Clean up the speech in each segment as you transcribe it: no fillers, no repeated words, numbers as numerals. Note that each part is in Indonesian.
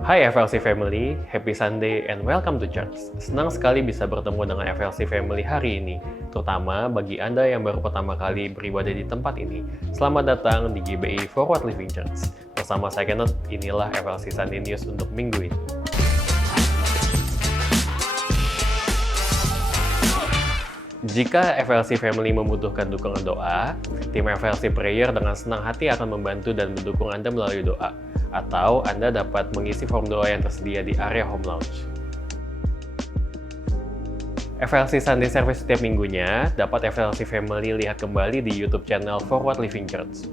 Hai FLC Family, happy Sunday and welcome to church. Senang sekali bisa bertemu dengan FLC Family hari ini, terutama bagi Anda yang baru pertama kali beribadah di tempat ini. Selamat datang di GBI Forward Living Church. Bersama saya Kenneth, inilah FLC Sunday News untuk minggu ini. Jika FLC Family membutuhkan dukungan doa, tim FLC Prayer dengan senang hati akan membantu dan mendukung Anda melalui doa. Atau Anda dapat mengisi form doa yang tersedia di area Home Lounge. FLC Sunday Service setiap minggunya dapat FLC Family lihat kembali di YouTube channel Forward Living Church.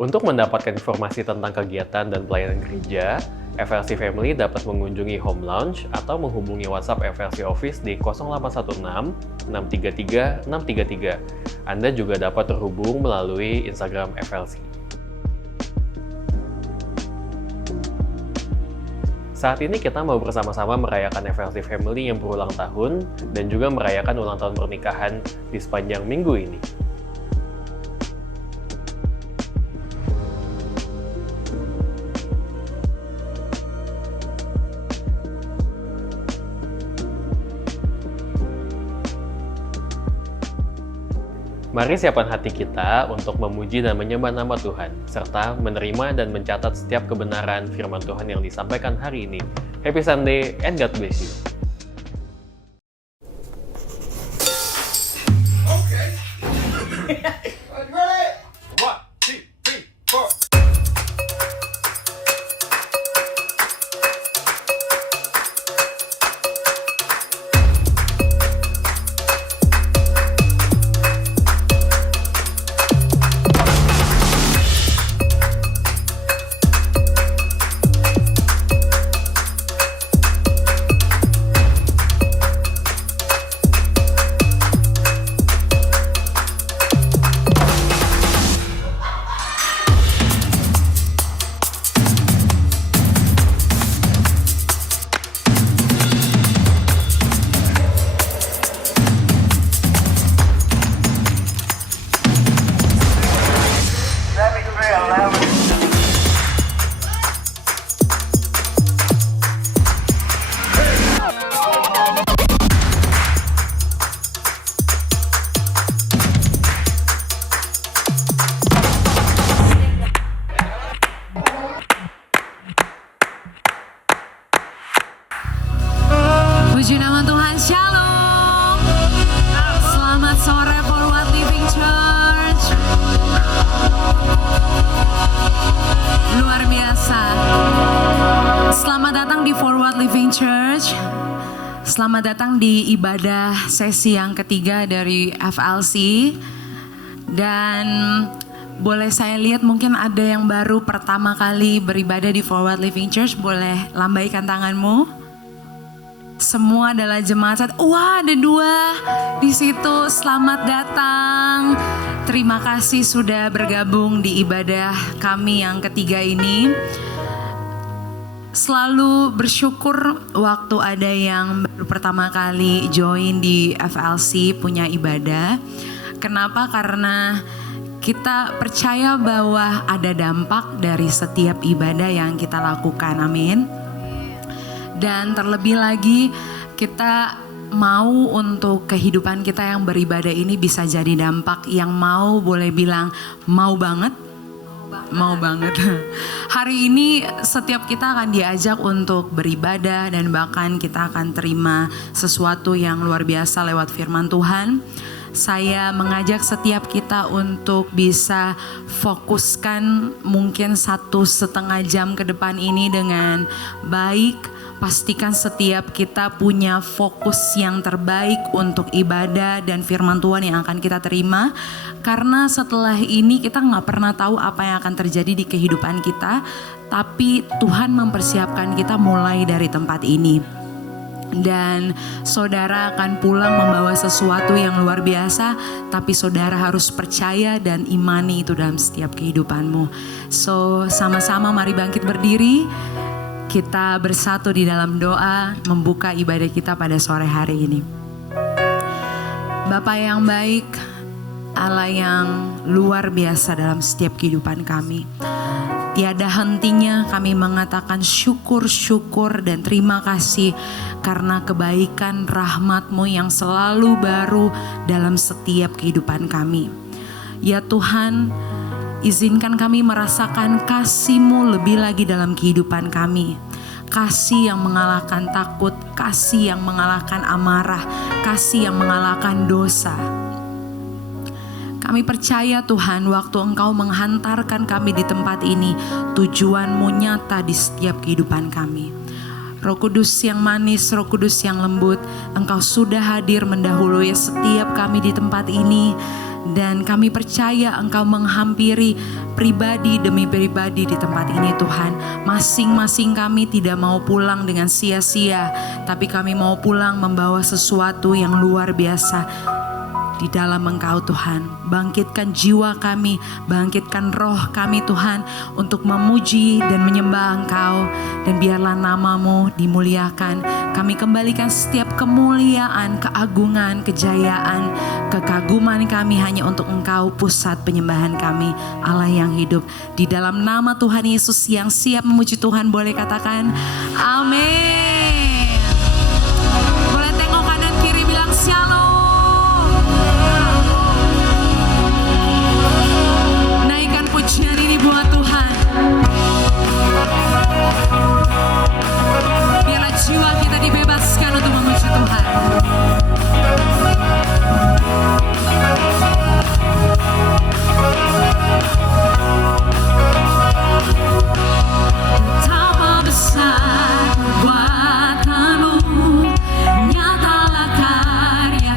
Untuk mendapatkan informasi tentang kegiatan dan pelayanan gereja, FLC Family dapat mengunjungi Home Lounge atau menghubungi WhatsApp FLC Office di 0816 633 633. Anda juga dapat terhubung melalui Instagram FLC. Saat ini kita mau bersama-sama merayakan FLC Family yang berulang tahun dan juga merayakan ulang tahun pernikahan di sepanjang minggu ini. Mari siapkan hati kita untuk memuji dan menyembah nama Tuhan, serta menerima dan mencatat setiap kebenaran firman Tuhan yang disampaikan hari ini. Happy Sunday and God bless you. Okay. Ready? 1, 2, 3, 4. Puji nama Tuhan, Shalom. Selamat sore Forward Living Church. Luar biasa. Selamat datang di Forward Living Church. Selamat datang di ibadah sesi yang ketiga dari FLC. Dan boleh saya lihat mungkin ada yang baru pertama kali beribadah di Forward Living Church. Boleh lambaikan tanganmu. Semua adalah jemaat. Wah, ada 2 di situ. Selamat datang. Terima kasih sudah bergabung di ibadah kami yang ketiga ini. Selalu bersyukur waktu ada yang baru pertama kali join di FLC punya ibadah. Kenapa? Karena kita percaya bahwa ada dampak dari setiap ibadah yang kita lakukan. Amin. Dan terlebih lagi kita mau untuk kehidupan kita yang beribadah ini bisa jadi dampak yang mau boleh bilang mau banget. Mau banget. Hari ini setiap kita akan diajak untuk beribadah dan bahkan kita akan terima sesuatu yang luar biasa lewat firman Tuhan. Saya mengajak setiap kita untuk bisa fokuskan mungkin 1,5 jam ke depan ini dengan baik. Pastikan setiap kita punya fokus yang terbaik untuk ibadah dan firman Tuhan yang akan kita terima. Karena setelah ini kita gak pernah tahu apa yang akan terjadi di kehidupan kita. Tapi Tuhan mempersiapkan kita mulai dari tempat ini. Dan saudara akan pulang membawa sesuatu yang luar biasa. Tapi saudara harus percaya dan imani itu dalam setiap kehidupanmu. So sama-sama mari bangkit berdiri. Kita bersatu di dalam doa membuka ibadah kita pada sore hari ini. Bapa yang baik, Allah yang luar biasa dalam setiap kehidupan kami. Tiada hentinya kami mengatakan syukur dan terima kasih karena kebaikan rahmat-Mu yang selalu baru dalam setiap kehidupan kami. Ya Tuhan, izinkan kami merasakan kasih-Mu lebih lagi dalam kehidupan kami. Kasih yang mengalahkan takut, kasih yang mengalahkan amarah, kasih yang mengalahkan dosa. Kami percaya Tuhan, waktu Engkau menghantarkan kami di tempat ini, tujuan-Mu nyata di setiap kehidupan kami. Roh Kudus yang manis, Roh Kudus yang lembut, Engkau sudah hadir mendahului setiap kami di tempat ini. Dan kami percaya Engkau menghampiri pribadi demi pribadi di tempat ini Tuhan. Masing-masing kami tidak mau pulang dengan sia-sia, tapi kami mau pulang membawa sesuatu yang luar biasa di dalam Engkau Tuhan. Bangkitkan jiwa kami, bangkitkan roh kami Tuhan untuk memuji dan menyembah Engkau. Dan biarlah nama-Mu dimuliakan. Kami kembalikan setiap kemuliaan, keagungan, kejayaan, kekaguman kami hanya untuk Engkau, pusat penyembahan kami, Allah yang hidup. Di dalam nama Tuhan Yesus yang siap memuji Tuhan, boleh katakan amin. Boleh tengok kanan kiri, bilang shalom. Naikkan pujian ini buat Tuhan. Biarlah jiwa kita dibebaskan untuk memuji Tuhan. Betapa besar perbuatan-Mu, nyatalah karya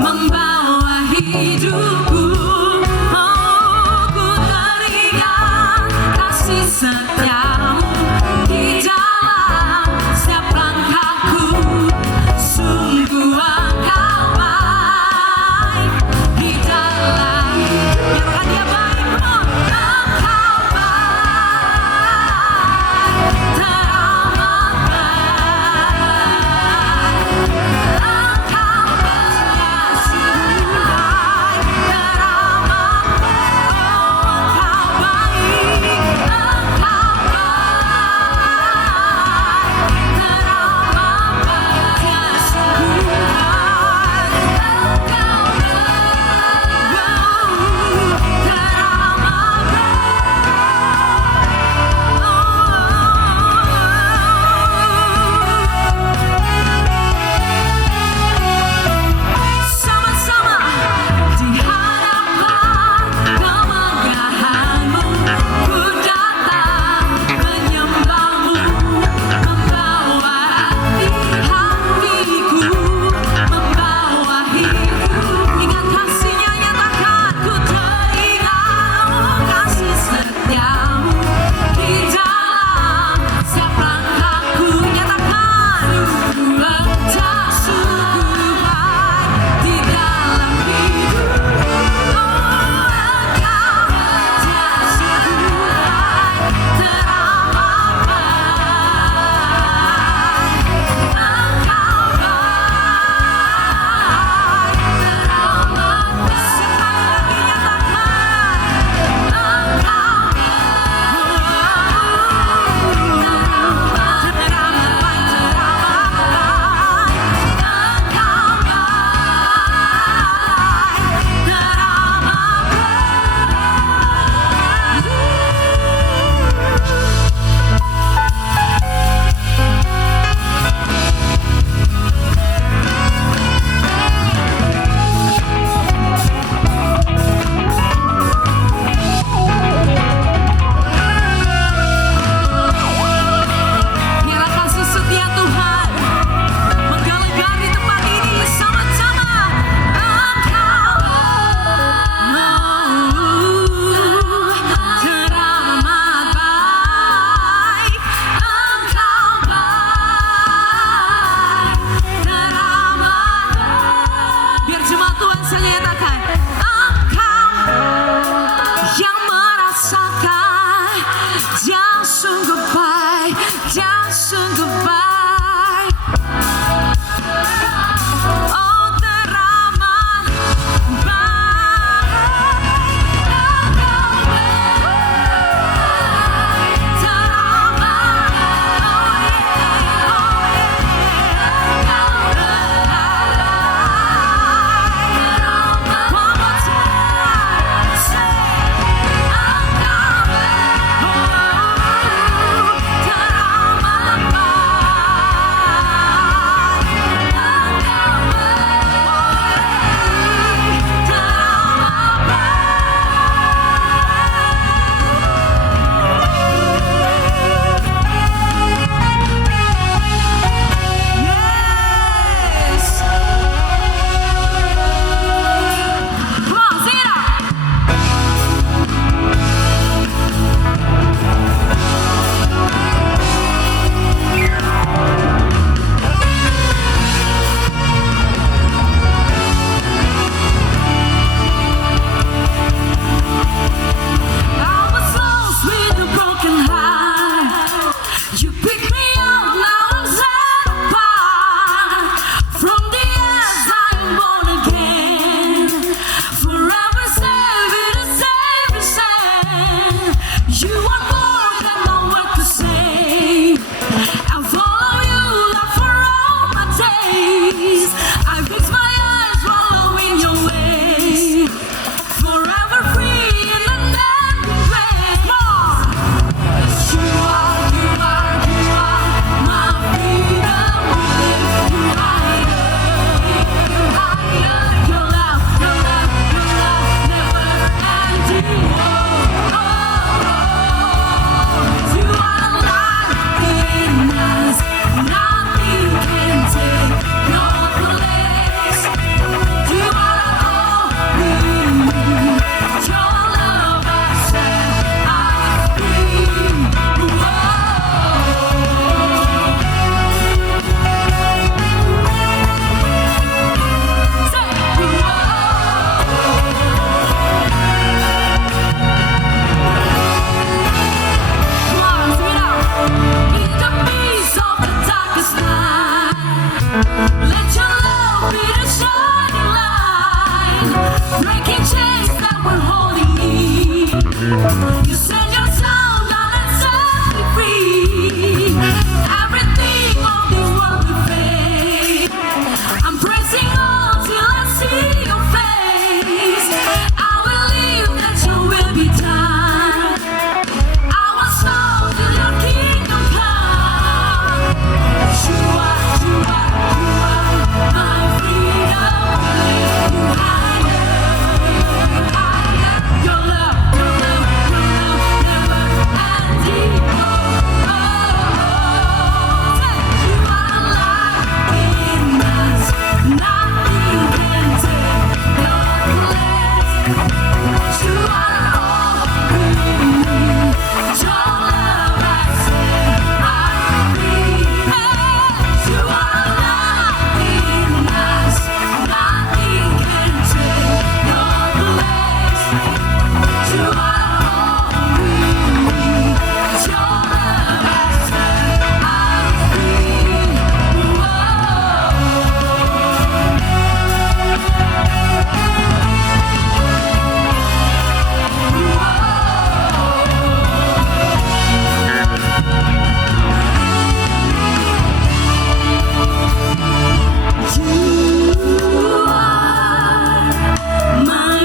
membawa hidupku. Oh, ku teringat kasih setiamu di dalam setiap langkahku. Sungguh engkau baik di dalam. Nyatakan dia baik, engkau baik, teramat baik. Engkau benar, sungguh baik, teramat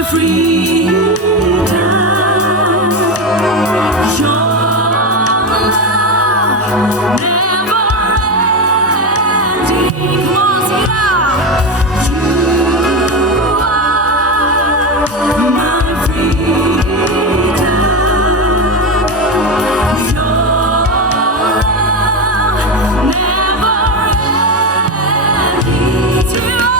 freedom. Your love never ending. Come on, sing it out. You are my freedom. Your love never ending. You are.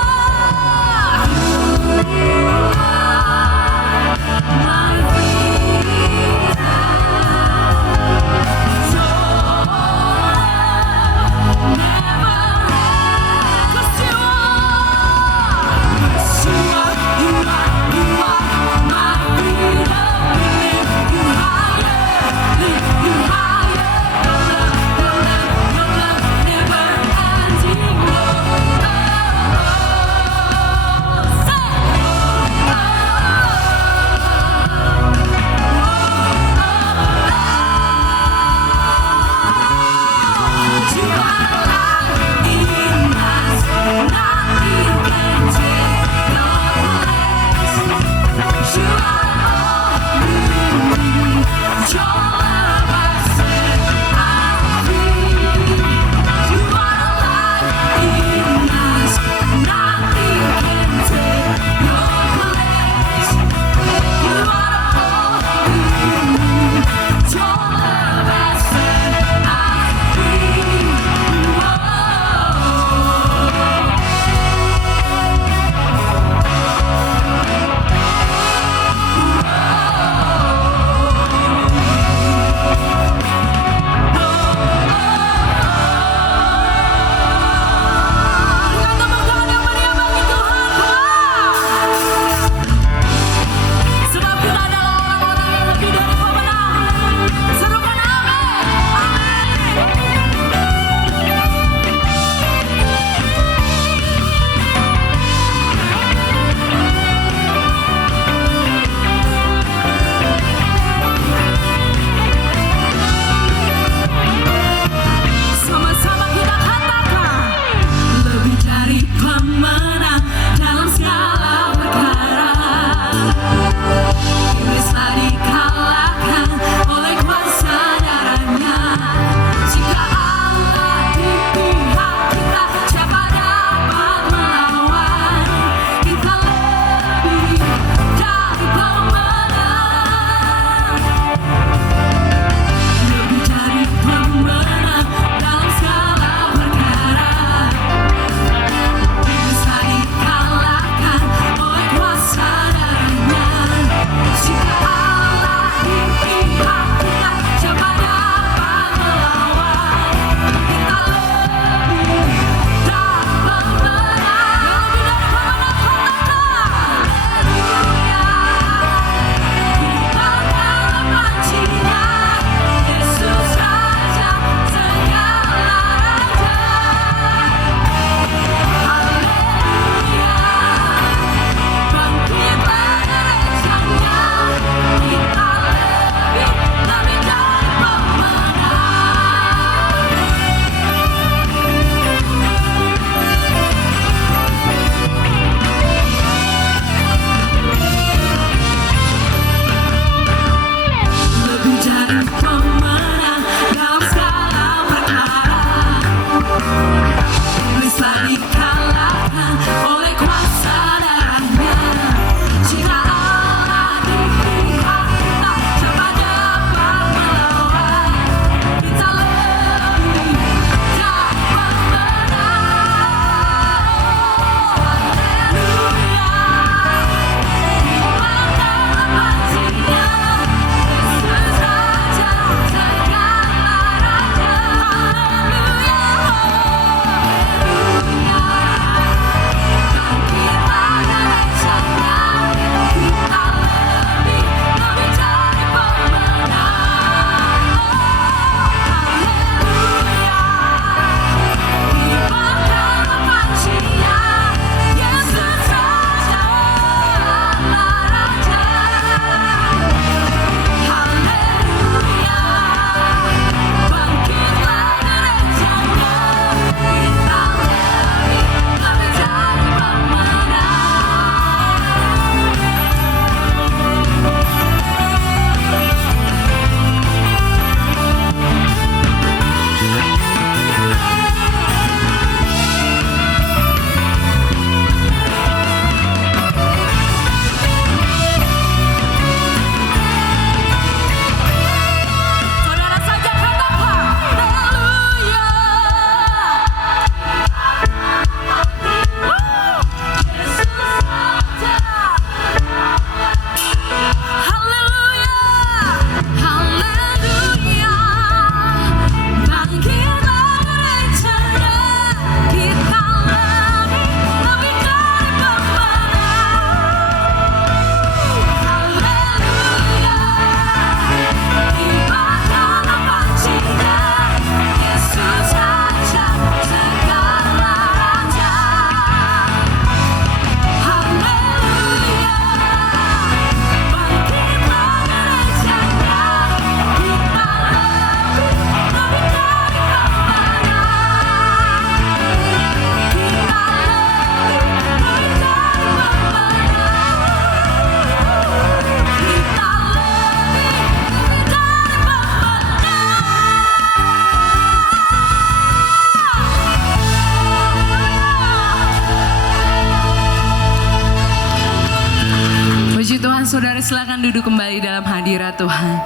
Saudara silakan duduk kembali dalam hadirat Tuhan.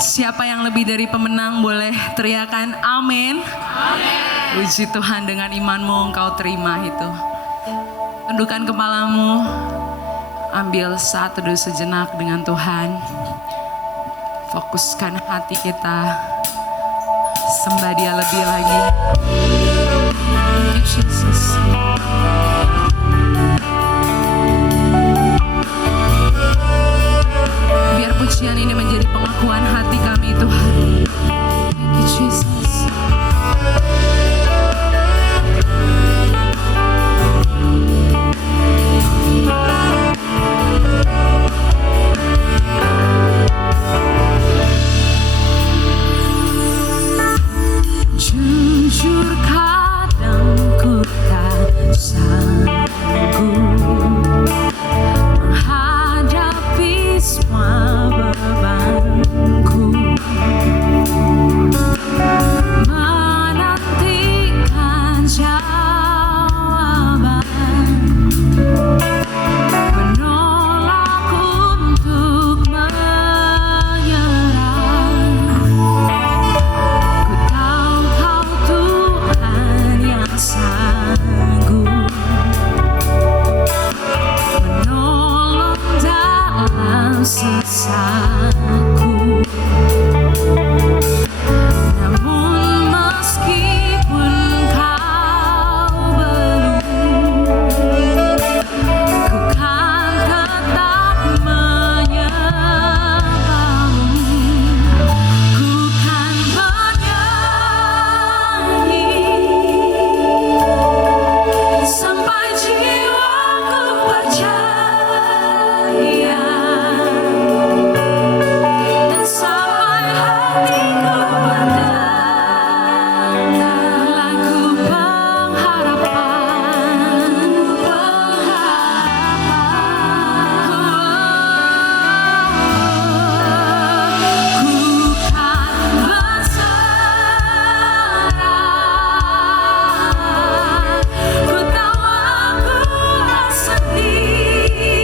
Siapa yang lebih dari pemenang boleh teriakan amin. Amin. Puji Tuhan, dengan imanmu engkau terima itu. Tundukkan kepalamu, ambil saat teduh sejenak dengan Tuhan. Fokuskan hati kita, sembah Dia lebih lagi. Thank you, Jesus. Biar pujian ini menjadi pengakuan hati kami, Tuhan. Thank you, Jesus. Jujur kadang ku tak sanggup menghadapi semua bebanku, menantikan jawaban, menolak untuk menyerah. Ku tahu Kau Tuhan yang sanggup menolong dalam sesaku. Namun meskipun Kau belum, ku kan tetap menyembahmu. Ku kan bernyanyi sampai jiwaku percaya, dan sampai hatiku berdamai. Lagu pengharapan, ku kan berserah. Ku tahu aku tak sendiri.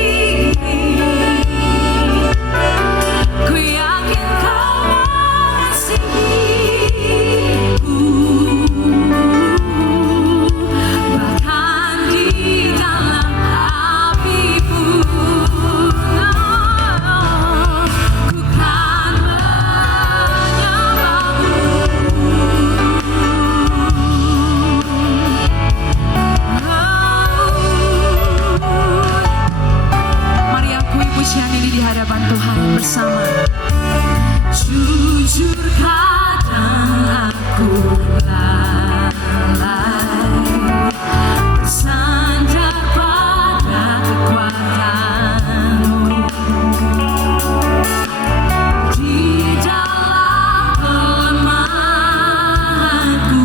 Ku yakin Kau mengasihiku, bahkan di dalam api pun. Ku kan menyembahmu. Mari akui pujian ini di hadapan Tuhan bersama. Jujur kadang aku lalai, bersandar pada kekuatan-Mu. Di dalam kelemahanku,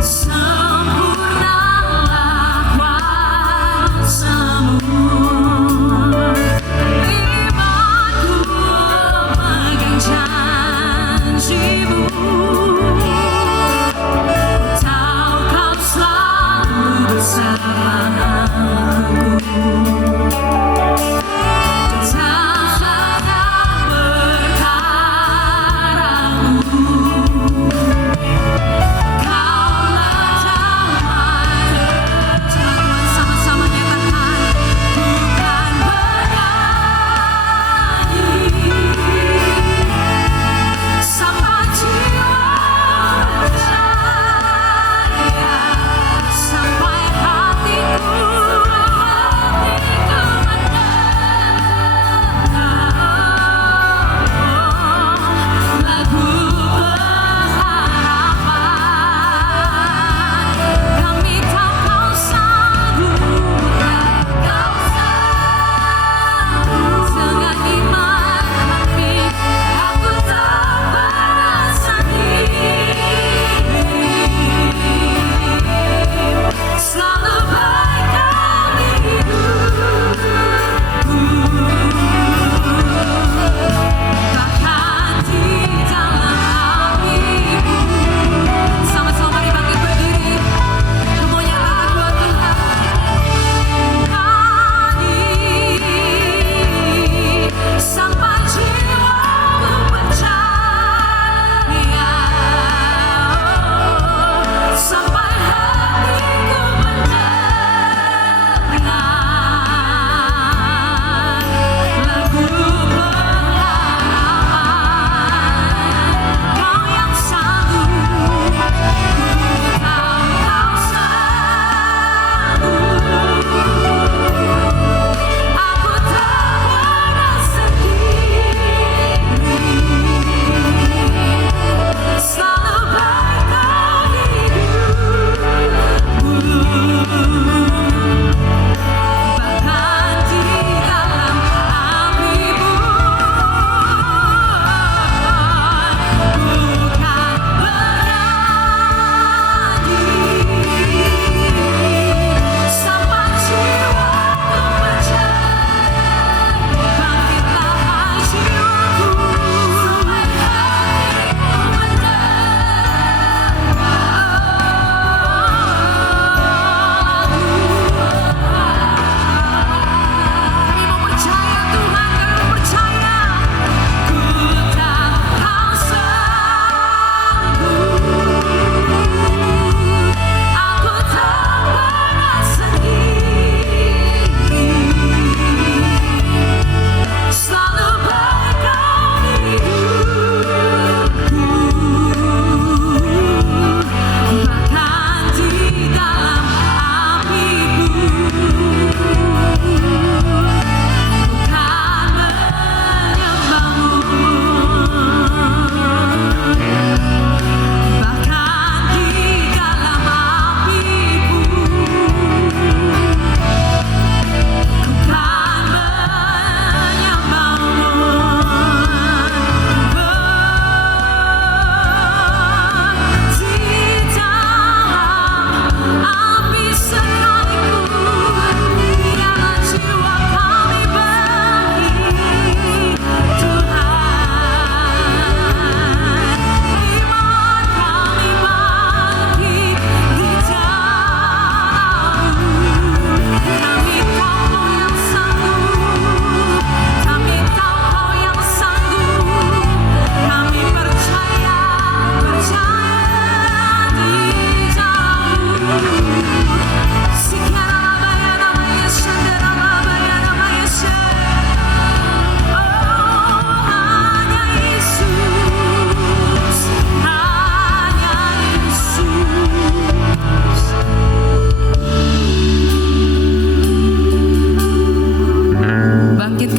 sempurnalah kuasa-Mu.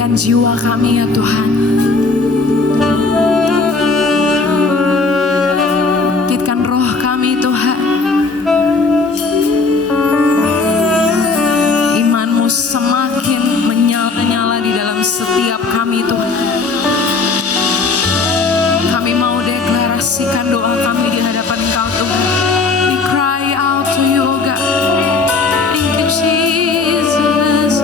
bangkitkan jiwa kami ya Tuhan. Bangkitkan roh kami Tuhan. Iman-Mu semakin menyala-nyala di dalam setiap kami Tuhan. Kami mau deklarasikan doa kami di hadapan Engkau Tuhan. We cry out to you, oh God. Thank you, Jesus.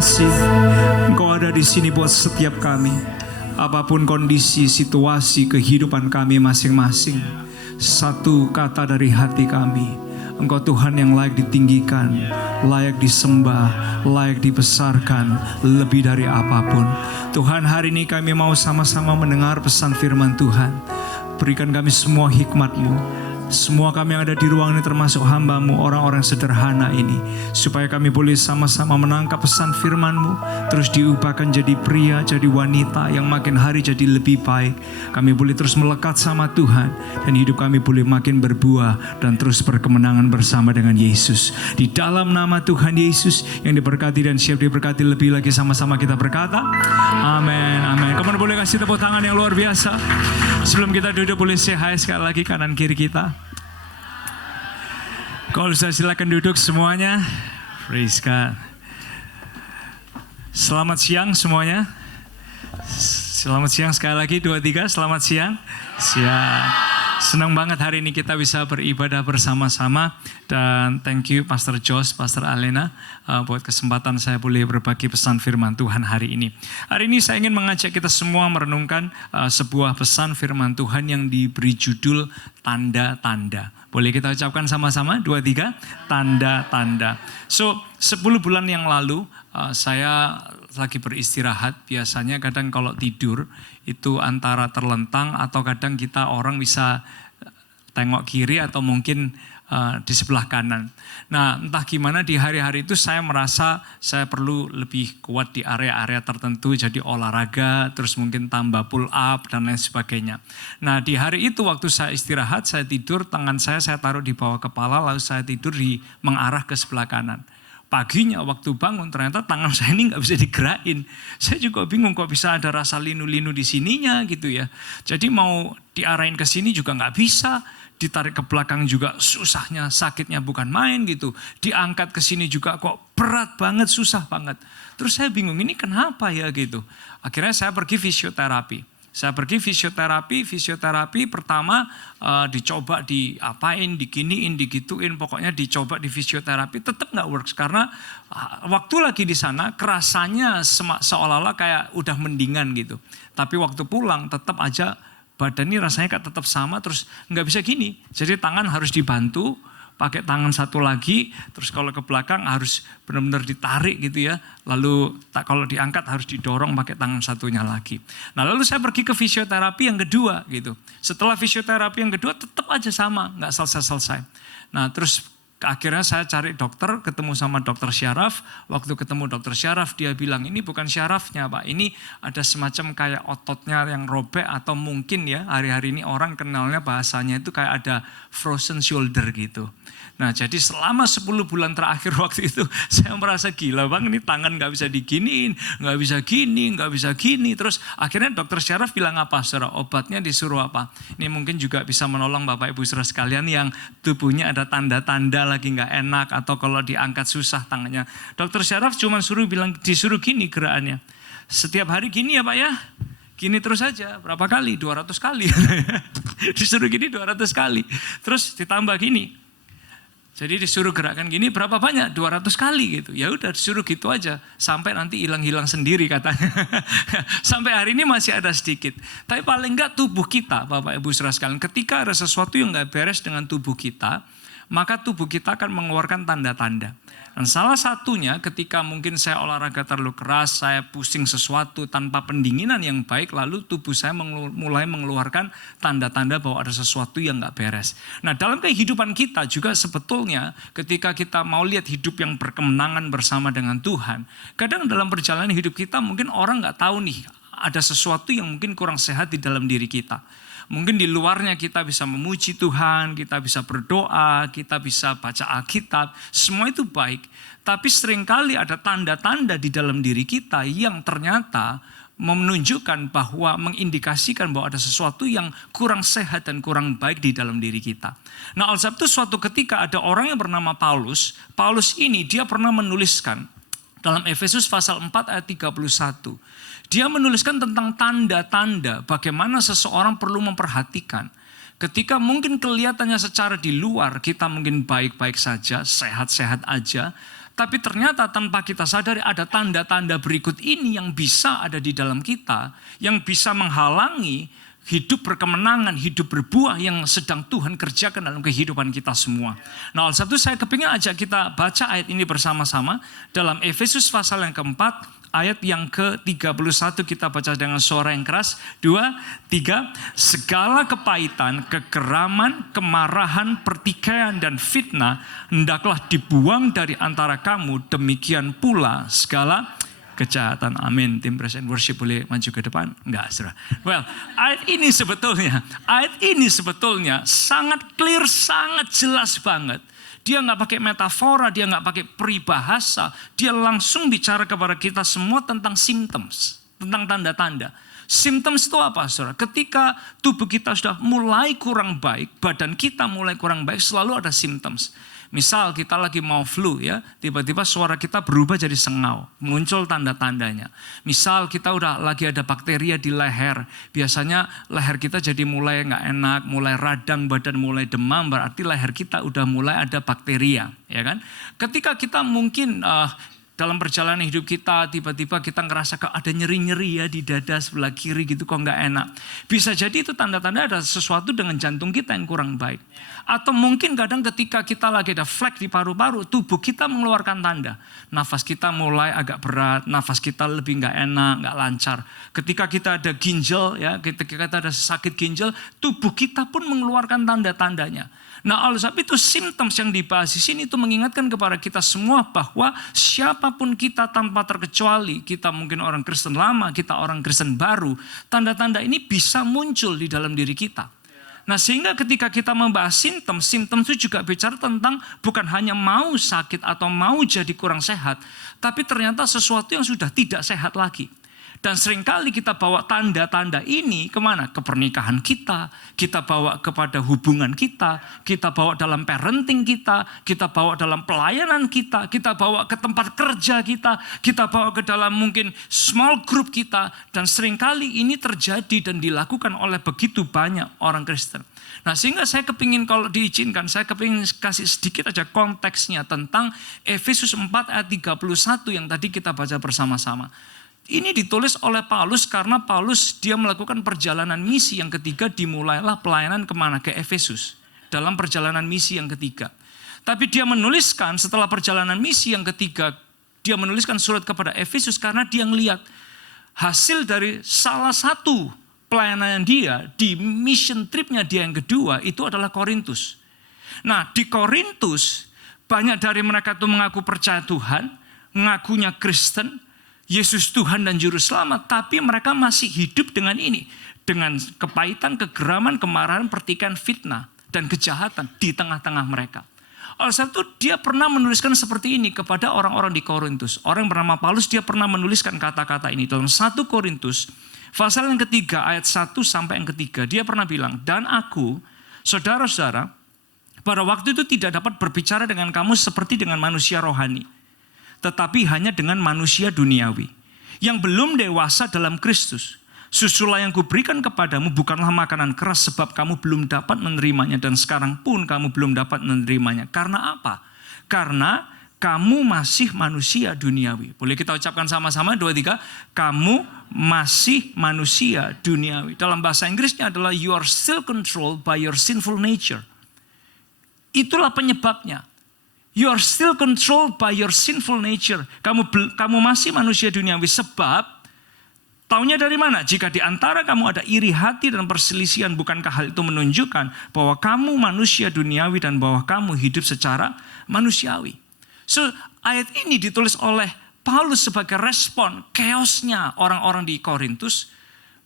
kasih. Engkau ada di sini buat setiap kami. Apapun kondisi, situasi, kehidupan kami masing-masing. Satu kata dari hati kami, Engkau Tuhan yang layak ditinggikan, layak disembah, layak dibesarkan, lebih dari apapun. Tuhan, hari ini kami mau sama-sama mendengar pesan firman Tuhan. Berikan kami semua hikmat-Mu. Semua kami yang ada di ruang ini termasuk hamba-Mu, orang-orang sederhana ini. Supaya kami boleh sama-sama menangkap pesan firman-Mu. Terus diubahkan jadi pria, jadi wanita yang makin hari jadi lebih baik. Kami boleh terus melekat sama Tuhan. Dan hidup kami boleh makin berbuah dan terus berkemenangan bersama dengan Yesus. Di dalam nama Tuhan Yesus yang diberkati dan siap diberkati lebih lagi, sama-sama kita berkata, amin, amin. Kamu boleh kasih tepuk tangan yang luar biasa. Sebelum kita duduk boleh say hi sekali lagi kanan kiri kita. Kalau sudah silakan duduk semuanya. Praise God. Selamat siang semuanya. Selamat siang sekali lagi, 2, 3. Selamat siang. Siang. Senang banget hari ini kita bisa beribadah bersama-sama. Dan thank you Pastor Josh, Pastor Alena buat kesempatan saya boleh berbagi pesan firman Tuhan hari ini. Hari ini saya ingin mengajak kita semua merenungkan sebuah pesan firman Tuhan yang diberi judul tanda-tanda. Boleh kita ucapkan sama-sama? 2, 3. Tanda-tanda. So 10 bulan yang lalu saya lagi beristirahat. Biasanya kadang kalau tidur itu antara terlentang atau kadang kita orang bisa tengok kiri atau mungkin di sebelah kanan. Nah, entah gimana di hari-hari itu saya merasa saya perlu lebih kuat di area-area tertentu, jadi olahraga, terus mungkin tambah pull up dan lain sebagainya. Nah, di hari itu waktu saya istirahat, saya tidur, tangan saya taruh di bawah kepala, lalu saya tidur mengarah ke sebelah kanan. Paginya waktu bangun ternyata tangan saya ini nggak bisa digerakin. Saya juga bingung kok bisa ada rasa linu-linu di sininya gitu ya. Jadi mau diarahin ke sini juga nggak bisa. Ditarik ke belakang juga susahnya, sakitnya bukan main gitu. Diangkat ke sini juga kok berat banget, susah banget. Terus saya bingung ini kenapa ya gitu. Akhirnya saya pergi fisioterapi. Fisioterapi pertama dicoba diapain, diginiin, digituin, pokoknya dicoba di fisioterapi tetap nggak works karena waktu lagi di sana kerasanya seolah-olah kayak udah mendingan gitu. Tapi waktu pulang tetap aja badan ini rasanya kayak tetap sama, terus nggak bisa gini. Jadi tangan harus dibantu, pakai tangan satu lagi, terus kalau ke belakang harus benar-benar ditarik gitu ya. Lalu kalau diangkat harus didorong pakai tangan satunya lagi. Nah lalu saya pergi ke fisioterapi yang kedua gitu. Setelah fisioterapi yang kedua tetap aja sama, nggak selesai-selesai. Nah terus akhirnya saya cari dokter, ketemu sama dokter syaraf. Waktu ketemu dokter syaraf dia bilang ini bukan syarafnya Pak, ini ada semacam kayak ototnya yang robek atau mungkin ya hari-hari ini orang kenalnya bahasanya itu kayak ada frozen shoulder gitu. Nah jadi selama 10 bulan terakhir waktu itu saya merasa gila bang, ini tangan gak bisa diginiin, gak bisa gini, gak bisa gini. Terus akhirnya dokter syaraf bilang apa? Saudara, obatnya disuruh apa? Ini mungkin juga bisa menolong Bapak Ibu saudara sekalian yang tubuhnya ada tanda-tanda lagi gak enak atau kalau diangkat susah tangannya. Dokter syaraf cuma disuruh gini gerakannya. Setiap hari gini ya Pak ya? Gini terus aja, berapa kali? 200 kali. Disuruh gini 200 kali. Terus ditambah gini. Jadi disuruh gerakan gini berapa banyak? 200 kali gitu. Ya udah disuruh gitu aja sampai nanti hilang-hilang sendiri katanya. Sampai hari ini masih ada sedikit. Tapi paling enggak tubuh kita, Bapak Ibu saudara sekalian, ketika ada sesuatu yang enggak beres dengan tubuh kita, maka tubuh kita akan mengeluarkan tanda-tanda. Dan salah satunya ketika mungkin saya olahraga terlalu keras, saya pusing sesuatu tanpa pendinginan yang baik, lalu tubuh saya mulai mengeluarkan tanda-tanda bahwa ada sesuatu yang gak beres. Nah dalam kehidupan kita juga sebetulnya ketika kita mau lihat hidup yang berkemenangan bersama dengan Tuhan, kadang dalam perjalanan hidup kita mungkin orang gak tahu nih ada sesuatu yang mungkin kurang sehat di dalam diri kita. Mungkin di luarnya kita bisa memuji Tuhan, kita bisa berdoa, kita bisa baca Alkitab, semua itu baik. Tapi seringkali ada tanda-tanda di dalam diri kita yang ternyata menunjukkan bahwa, mengindikasikan bahwa ada sesuatu yang kurang sehat dan kurang baik di dalam diri kita. Nah Alkitab itu suatu ketika ada orang yang bernama Paulus. Paulus ini dia pernah menuliskan dalam Efesus pasal 4 ayat 31. Dia menuliskan tentang tanda-tanda bagaimana seseorang perlu memperhatikan. Ketika mungkin kelihatannya secara di luar kita mungkin baik-baik saja, sehat-sehat aja. Tapi ternyata tanpa kita sadari ada tanda-tanda berikut ini yang bisa ada di dalam kita, yang bisa menghalangi hidup berkemenangan, hidup berbuah yang sedang Tuhan kerjakan dalam kehidupan kita semua. Nah, oleh sebab itu saya kepingin ajak kita baca ayat ini bersama-sama dalam Efesus pasal yang keempat, ayat yang ke-31 kita baca dengan suara yang keras. 2, 3. Segala kepahitan, kekeraman, kemarahan, pertikaian, dan fitnah hendaklah dibuang dari antara kamu. Demikian pula segala kejahatan. Amin. Tim Praise and Worship boleh maju ke depan? Enggak, saudara. Well, ayat ini sebetulnya sangat clear, sangat jelas banget. Dia nggak pakai metafora, dia nggak pakai peribahasa. Dia langsung bicara kepada kita semua tentang symptoms, tentang tanda-tanda. Symptoms itu apa, saudara? Ketika tubuh kita sudah mulai kurang baik, badan kita mulai kurang baik, selalu ada symptoms. Misal kita lagi mau flu ya, tiba-tiba suara kita berubah jadi sengau, muncul tanda-tandanya. Misal kita udah lagi ada bakteria di leher, biasanya leher kita jadi mulai nggak enak, mulai radang, badan mulai demam, berarti leher kita udah mulai ada bakteria, ya kan? Ketika kita mungkin dalam perjalanan hidup kita tiba-tiba kita ngerasa kok ada nyeri-nyeri ya di dada sebelah kiri gitu, kok nggak enak. Bisa jadi itu tanda-tanda ada sesuatu dengan jantung kita yang kurang baik. Atau mungkin kadang ketika kita lagi ada flek di paru-paru, tubuh kita mengeluarkan tanda. Nafas kita mulai agak berat, nafas kita lebih nggak enak, nggak lancar. Ketika kita ada ginjal ya, ketika kita ada sakit ginjal, tubuh kita pun mengeluarkan tanda-tandanya. Nah, oleh sebab itu symptoms yang dibahas di sini itu mengingatkan kepada kita semua bahwa siapapun kita tanpa terkecuali, kita mungkin orang Kristen lama, kita orang Kristen baru, tanda-tanda ini bisa muncul di dalam diri kita. Nah, sehingga ketika kita membahas symptoms itu juga bicara tentang bukan hanya mau sakit atau mau jadi kurang sehat, tapi ternyata sesuatu yang sudah tidak sehat lagi. Dan seringkali kita bawa tanda-tanda ini kemana? Ke pernikahan kita bawa kepada hubungan kita bawa dalam parenting kita bawa dalam pelayanan kita bawa ke tempat kerja kita bawa ke dalam mungkin small group kita. Dan seringkali ini terjadi dan dilakukan oleh begitu banyak orang Kristen. Nah, sehingga saya kepingin kalau diizinkan, saya kepingin kasih sedikit aja konteksnya tentang Efesus 4 ayat 31 yang tadi kita baca bersama-sama. Ini ditulis oleh Paulus karena Paulus dia melakukan perjalanan misi yang ketiga, dimulailah pelayanan kemana? Ke Efesus. Dalam perjalanan misi yang ketiga. Tapi dia menuliskan setelah perjalanan misi yang ketiga, dia menuliskan surat kepada Efesus karena dia melihat hasil dari salah satu pelayanan dia di mission tripnya dia yang kedua itu adalah Korintus. Nah, di Korintus banyak dari mereka itu mengaku percaya Tuhan, mengakunya Kristen, Yesus Tuhan dan Juru Selamat, tapi mereka masih hidup dengan ini. Dengan kepahitan, kegeraman, kemarahan, pertikaian, fitnah, dan kejahatan di tengah-tengah mereka. Oleh sebab itu dia pernah menuliskan seperti ini kepada orang-orang di Korintus. Orang yang bernama Paulus dia pernah menuliskan kata-kata ini. Dalam 1 Korintus, pasal yang ketiga, ayat 1 sampai yang ketiga. Dia pernah bilang, dan aku, saudara-saudara, pada waktu itu tidak dapat berbicara dengan kamu seperti dengan manusia rohani, tetapi hanya dengan manusia duniawi yang belum dewasa dalam Kristus. Susulah yang kuberikan kepadamu bukanlah makanan keras, sebab kamu belum dapat menerimanya, dan sekarang pun kamu belum dapat menerimanya. Karena apa? Karena kamu masih manusia duniawi. Boleh kita ucapkan sama-sama 2, 3. Kamu masih manusia duniawi. Dalam bahasa Inggrisnya adalah you are still controlled by your sinful nature. Itulah penyebabnya. You are still controlled by your sinful nature. Kamu masih manusia duniawi, sebab taunya dari mana? Jika di antara kamu ada iri hati dan perselisihan, bukankah hal itu menunjukkan bahwa kamu manusia duniawi dan bahwa kamu hidup secara manusiawi? So, ayat ini ditulis oleh Paulus sebagai respon chaosnya orang-orang di Korintus,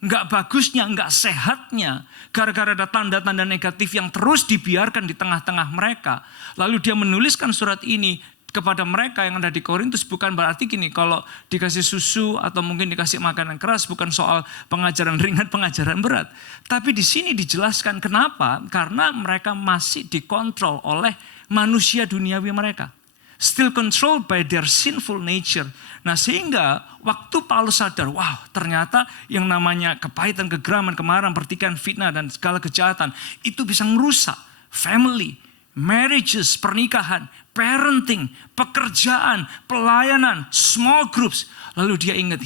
nggak bagusnya, nggak sehatnya, gara-gara ada tanda-tanda negatif yang terus dibiarkan di tengah-tengah mereka. Lalu dia menuliskan surat ini kepada mereka yang ada di Korintus. Bukan berarti gini, kalau dikasih susu atau mungkin dikasih makanan keras, bukan soal pengajaran ringan, pengajaran berat. Tapi di sini dijelaskan kenapa? Karena mereka masih dikontrol oleh manusia duniawi mereka. Still controlled by their sinful nature. Nah, sehingga waktu Paulus sadar, wow, ternyata yang namanya kepahitan, kegeraman, kemarahan, pertikaian, fitnah, dan segala kejahatan itu bisa merusak family, marriages, pernikahan, parenting, pekerjaan, pelayanan, small groups. Lalu dia ingat,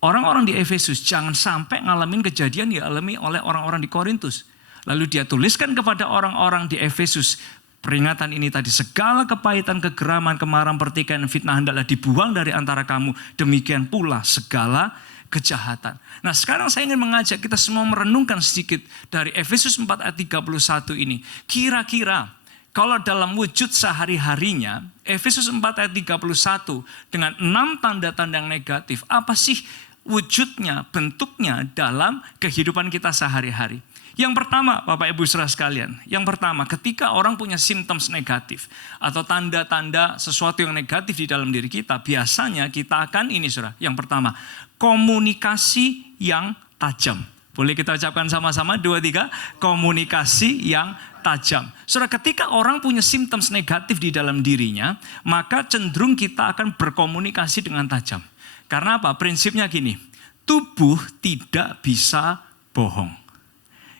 orang-orang di Efesus jangan sampai ngalamin kejadian yang dialami oleh orang-orang di Korintus. Lalu dia tuliskan kepada orang-orang di Efesus, peringatan ini tadi, segala kepahitan, kegeraman, kemarahan, pertikaian, fitnah hendaklah dibuang dari antara kamu. Demikian pula segala kejahatan. Nah, sekarang saya ingin mengajak kita semua merenungkan sedikit dari Efesus 4 ayat 31 ini. Kira-kira kalau dalam wujud sehari-harinya, Efesus 4 ayat 31 dengan 6 tanda-tanda yang negatif, apa sih wujudnya, bentuknya dalam kehidupan kita sehari-hari? Yang pertama, Bapak Ibu Saudara sekalian, yang pertama, ketika orang punya symptoms negatif atau tanda-tanda sesuatu yang negatif di dalam diri kita, biasanya kita akan ini Saudara. Yang pertama, komunikasi yang tajam. Boleh kita ucapkan sama-sama 2, 3, komunikasi yang tajam. Saudara, ketika orang punya symptoms negatif di dalam dirinya, maka cenderung kita akan berkomunikasi dengan tajam. Karena apa? Prinsipnya gini, tubuh tidak bisa bohong.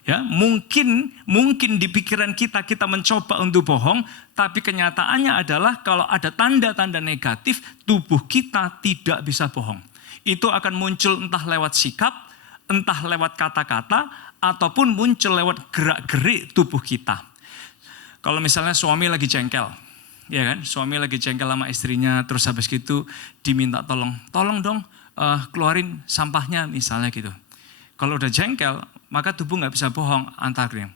Ya, mungkin di pikiran kita mencoba untuk bohong, tapi kenyataannya adalah kalau ada tanda-tanda negatif, tubuh kita tidak bisa bohong. Itu akan muncul entah lewat sikap, entah lewat kata-kata, ataupun muncul lewat gerak-gerik tubuh kita. Kalau misalnya suami lagi jengkel, ya kan, suami lagi jengkel sama istrinya, terus habis gitu diminta tolong dong keluarin sampahnya misalnya gitu. Kalau udah jengkel, maka tubuh nggak bisa bohong antara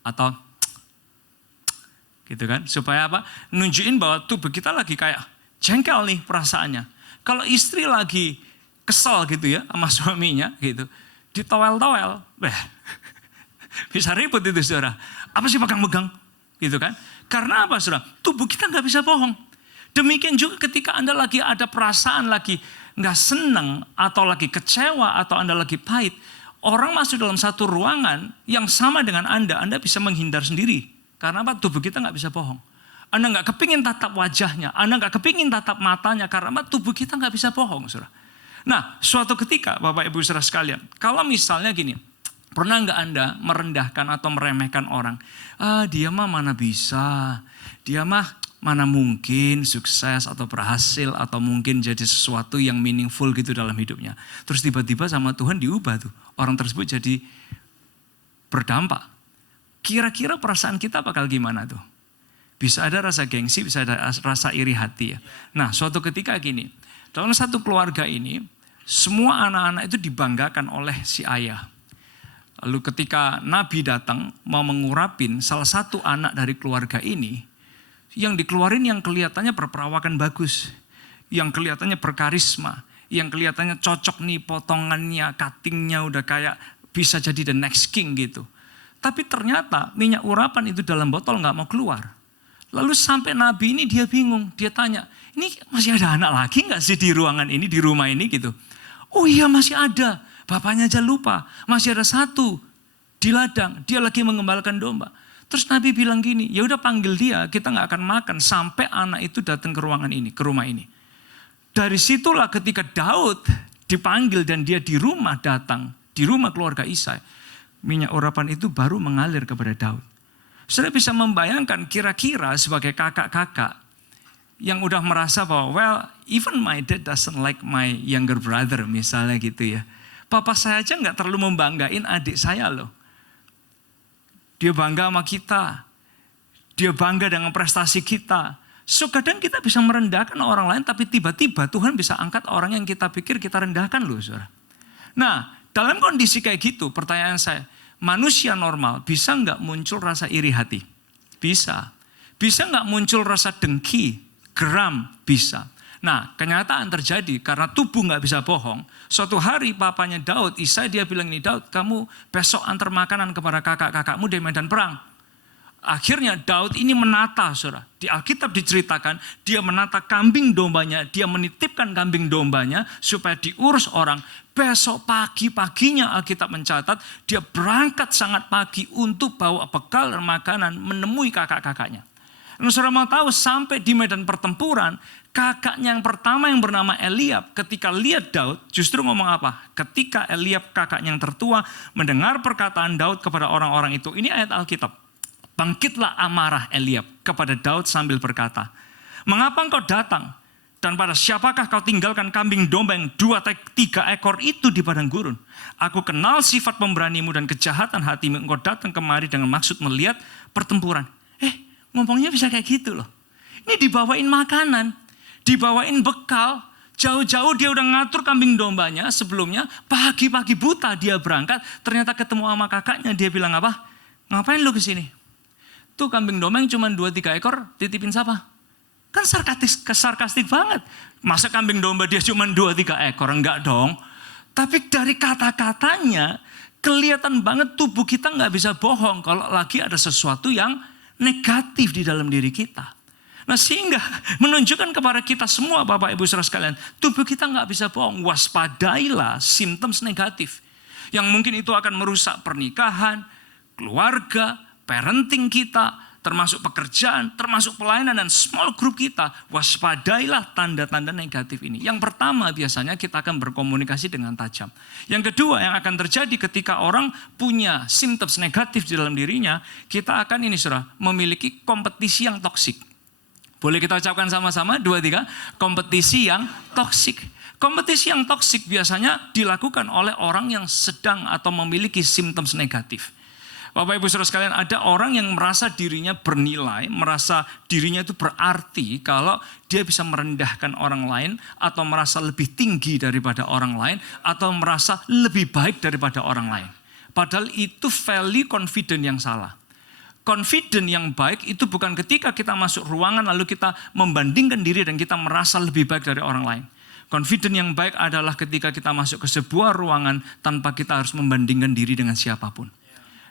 atau gitu kan, supaya apa? Nunjukin bahwa tubuh kita lagi kayak jengkel nih perasaannya. Kalau istri lagi kesel gitu ya sama suaminya gitu, ditowel-towel, bisa ribut itu saudara. Apa sih pegang-pegang gitu kan? Karena apa saudara? Tubuh kita nggak bisa bohong. Demikian juga ketika Anda lagi ada perasaan lagi nggak senang atau lagi kecewa atau Anda lagi pahit, orang masuk dalam satu ruangan yang sama dengan Anda bisa menghindar sendiri. Karena apa? Tubuh kita nggak bisa bohong. Anda nggak kepingin tatap wajahnya, Anda nggak kepingin tatap matanya, karena apa? Tubuh kita nggak bisa bohong, saudara. Nah, suatu ketika Bapak Ibu saudara sekalian, kalau misalnya gini, pernah nggak Anda merendahkan atau meremehkan orang? Dia mah mana bisa, dia mah mana mungkin sukses atau berhasil atau mungkin jadi sesuatu yang meaningful gitu dalam hidupnya. Terus tiba-tiba sama Tuhan diubah tuh. Orang tersebut jadi berdampak. Kira-kira perasaan kita bakal gimana tuh? Bisa ada rasa gengsi, bisa ada rasa iri hati ya. Nah, suatu ketika gini, dalam satu keluarga ini, semua anak-anak itu dibanggakan oleh si ayah. Lalu ketika Nabi datang mau mengurapin salah satu anak dari keluarga ini, yang dikeluarin yang kelihatannya berperawakan bagus, yang kelihatannya berkarisma, yang kelihatannya cocok nih potongannya, cuttingnya udah kayak bisa jadi the next king gitu. Tapi ternyata minyak urapan itu dalam botol nggak mau keluar. Lalu sampai Nabi ini dia bingung, dia tanya, ini masih ada anak lagi nggak sih di ruangan ini, di rumah ini gitu? Oh iya masih ada, bapaknya aja lupa, masih ada satu di ladang, dia lagi mengembalakan domba. Terus Nabi bilang gini, ya udah panggil dia, kita nggak akan makan sampai anak itu datang ke ruangan ini, ke rumah ini. Dari situlah ketika Daud dipanggil dan dia di rumah datang, di rumah keluarga Isai, minyak urapan itu baru mengalir kepada Daud. Saudara bisa membayangkan kira-kira sebagai kakak-kakak yang udah merasa bahwa well, even my dad doesn't like my younger brother misalnya gitu ya. Papa saya aja nggak terlalu membanggain adik saya loh. Dia bangga sama kita. Dia bangga dengan prestasi kita. So kadang kita bisa merendahkan orang lain, tapi tiba-tiba Tuhan bisa angkat orang yang kita pikir kita rendahkan loh saudara. Nah dalam kondisi kayak gitu pertanyaan saya, manusia normal bisa nggak muncul rasa iri hati? Bisa. Bisa nggak muncul rasa dengki, geram? Bisa. Nah kenyataan terjadi karena tubuh nggak bisa bohong. Suatu hari papanya Daud, Isai dia bilang ini, Daud kamu besok antar makanan kepada kakak-kakakmu di medan perang. Akhirnya Daud ini menata saudara. Di Alkitab diceritakan dia menata kambing dombanya, dia menitipkan kambing dombanya supaya diurus orang. Besok pagi-paginya Alkitab mencatat dia berangkat sangat pagi untuk bawa bekal dan makanan menemui kakak-kakaknya. Dan saudara mau tahu sampai di medan pertempuran, kakaknya yang pertama yang bernama Eliab ketika lihat Daud justru ngomong apa? Ketika Eliab kakaknya yang tertua mendengar perkataan Daud kepada orang-orang itu, ini ayat Alkitab. Bangkitlah amarah Eliab kepada Daud sambil berkata, "Mengapa engkau datang? Dan pada siapakah kau tinggalkan kambing domba yang 2-3 ekor itu di padang gurun? Aku kenal sifat pemberanimu dan kejahatan hatimu. Engkau datang kemari dengan maksud melihat pertempuran." Ngomongnya bisa kayak gitu loh. Ini dibawain makanan, dibawain bekal. Jauh-jauh dia udah ngatur kambing dombanya sebelumnya. Pagi-pagi buta dia berangkat. Ternyata ketemu sama kakaknya. Dia bilang apa? "Ngapain lu kesini? Tuh kambing domba yang cuma 2-3 ekor titipin siapa?" Kan sarkastik banget. Masa kambing domba dia cuma 2-3 ekor? Enggak dong. Tapi dari kata-katanya kelihatan banget tubuh kita nggak bisa bohong kalau lagi ada sesuatu yang negatif di dalam diri kita. Nah, sehingga menunjukkan kepada kita semua, Bapak Ibu Saudara sekalian, tubuh kita nggak bisa bohong. Waspadailah symptoms negatif yang mungkin itu akan merusak pernikahan, keluarga, parenting kita, termasuk pekerjaan, termasuk pelayanan dan small group kita. Waspadailah tanda-tanda negatif ini. Yang pertama biasanya kita akan berkomunikasi dengan tajam. Yang kedua yang akan terjadi ketika orang punya symptoms negatif di dalam dirinya, kita akan memiliki kompetisi yang toksik. Boleh kita ucapkan sama-sama 2-3, kompetisi yang toksik. Kompetisi yang toksik biasanya dilakukan oleh orang yang sedang atau memiliki symptoms negatif. Bapak Ibu Saudara sekalian, ada orang yang merasa dirinya bernilai, merasa dirinya itu berarti kalau dia bisa merendahkan orang lain, atau merasa lebih tinggi daripada orang lain, atau merasa lebih baik daripada orang lain. Padahal itu value confident yang salah. Confident yang baik itu bukan ketika kita masuk ruangan lalu kita membandingkan diri dan kita merasa lebih baik dari orang lain. Confident yang baik adalah ketika kita masuk ke sebuah ruangan tanpa kita harus membandingkan diri dengan siapapun.